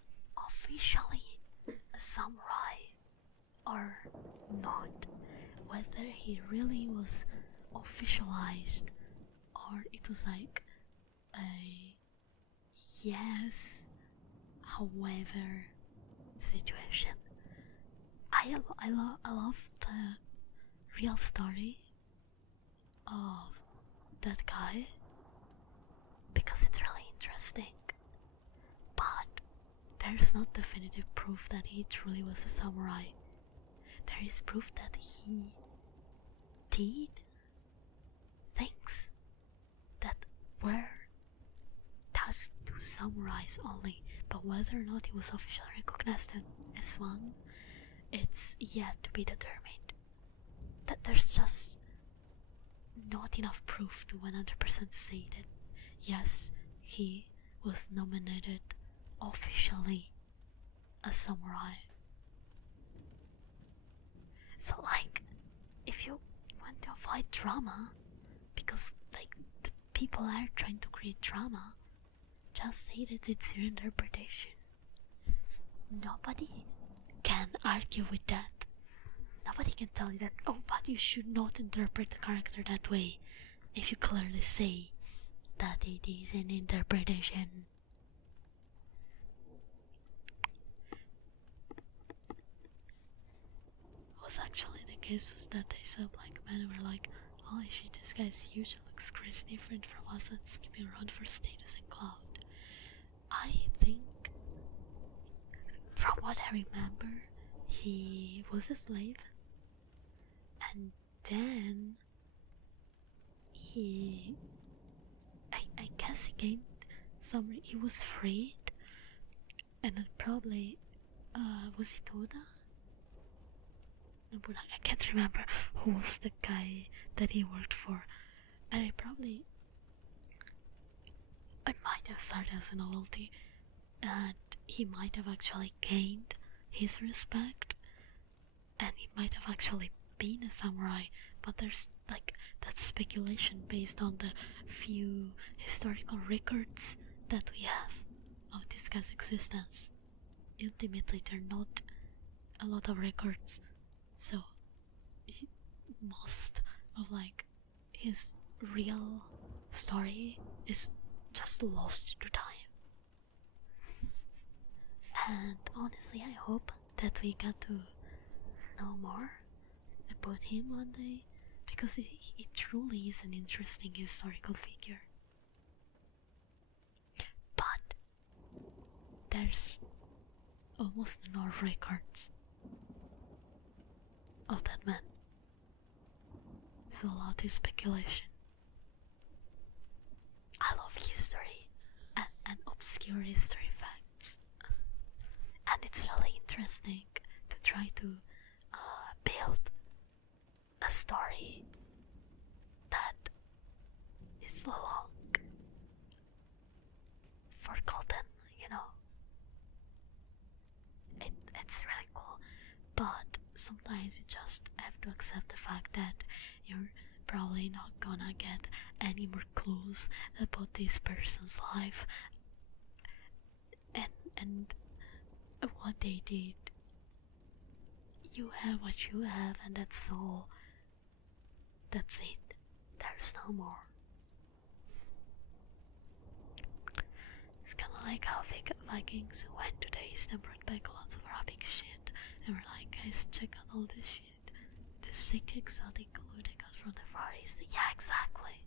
officially a samurai or not, whether he really was officialized or it was like a yes however situation. I love the real story of that guy because it's really interesting, but there's not definitive proof that he truly was a samurai. There is proof that he did things that were tasked to samurais only, but whether or not he was officially recognized as one, it's yet to be determined. That there's just not enough proof to 100% say that yes, he was nominated officially a samurai. So like, if you want to avoid drama, because like the people are trying to create drama, just say that it's your interpretation. Nobody can argue with that. Nobody can tell you that, oh, but you should not interpret the character that way, if you clearly say that it is an interpretation. Was actually the case was that they saw black men and were like, holy shit, this guy's huge, it looks crazy different from us and skipping around for status and clout. I think, from what I remember, he was a slave, and then I guess he gained some, he was freed, and then probably, was it Oda? I can't remember who was the guy that he worked for, and I might have started as a novelty, and he might have actually gained his respect, and he might have actually been a samurai, but there's like that speculation based on the few historical records that we have of this guy's existence. Ultimately, there are not a lot of records, so most of like his real story is just lost to time. And honestly, I hope that we get to know more about him one day, because he truly is an interesting historical figure. But there's almost no records of that man, so a lot is speculation. I love history and obscure history facts, and it's really interesting to try to build a story that is long forgotten, you know. It's really cool, but sometimes you just have to accept the fact that you're probably not gonna get any more clues about this person's life and what they did. You have what you have, and that's all. That's it. There's no more. It's kinda like how Vikings went to the east and brought back lots of Arabic shit, and we're like, guys, check out all this shit. This sick exotic loot they got from the Far East. Yeah, exactly.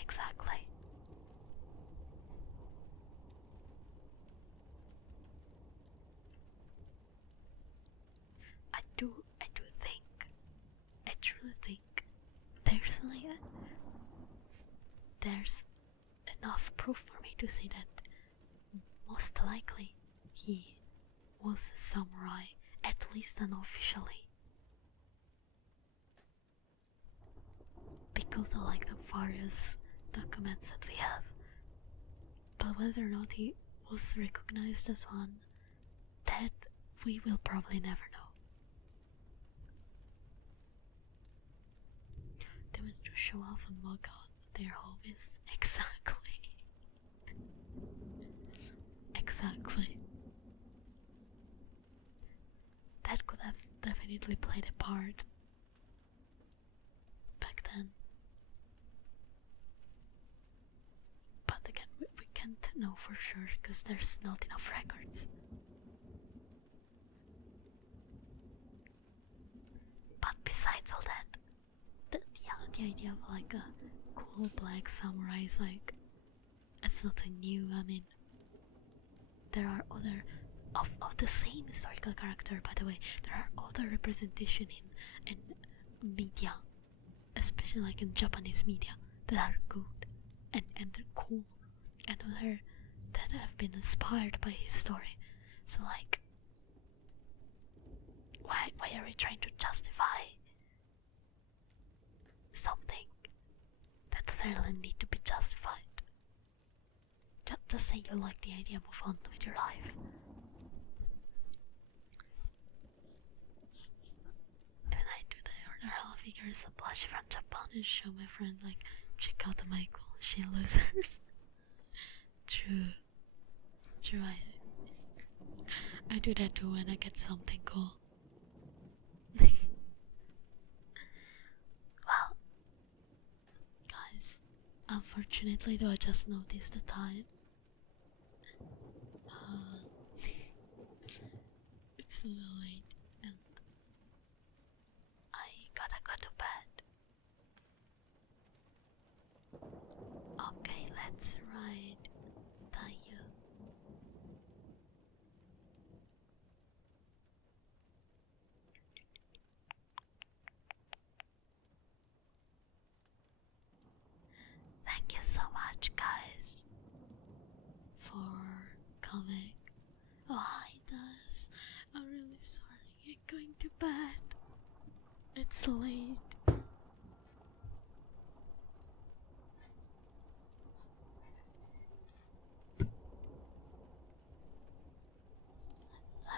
Exactly. I truly think there's enough proof for me to say that most likely he was a samurai, at least unofficially, because of like the various documents that we have. But whether or not he was recognized as one, that we will probably never know. They went to show show off and walk out their homies. Exactly. Exactly. That could have definitely played a part back then. But again, we can't know for sure because there's not enough records. But besides all that, the idea of like a cool black samurai is like, it's nothing new. I mean, there are other of the same historical character, by the way. There are other representation in media, especially like in Japanese media, that are good and they're cool, and other that have been inspired by his story. So like, why are we trying to justify something that doesn't really need to be justified? Just say you like the idea, move on with your life. When I do the order half figures a plushie from Japan and show my friend like, check out the Michael, she losers. True, I do that too when I get something cool. Well, guys, unfortunately though I just noticed the time. It's a little late and I gotta go to bed. Okay, let's ride Tayu. Thank you so much, guys, for coming. Oh, hi, Daz. I'm really sorry. I'm going to bed. It's late. Let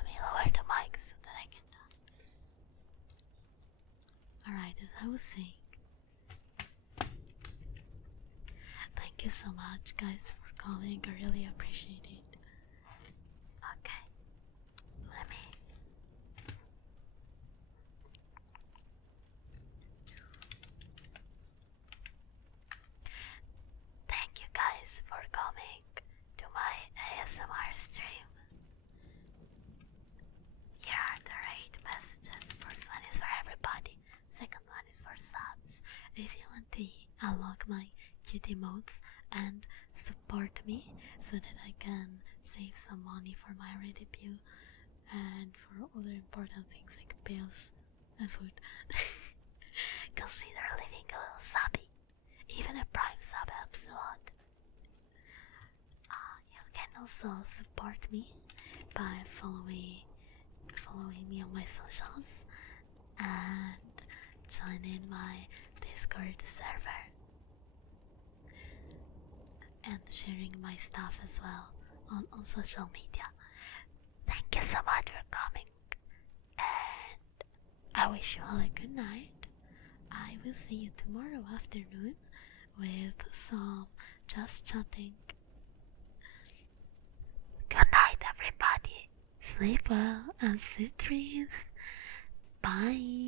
me lower the mic so that I can talk. Alright, as I was saying, thank you so much, guys, for coming. I really appreciate it. Okay, let me. Thank you, guys, for coming to my ASMR stream. Here are the raid messages. First one is for everybody, second one is for subs. If you want to unlock my cute emotes and support me so that I can save some money for my redebut and for other important things like bills and food, consider leaving a little subby. Even a prime sub helps a lot. You can also support me by following me on my socials and joining my Discord server and sharing my stuff as well on social media. Thank you so much for coming, and I wish you all a good night. I will see you tomorrow afternoon with some just chatting. Good night, everybody. Sleep well and sweet dreams. Bye.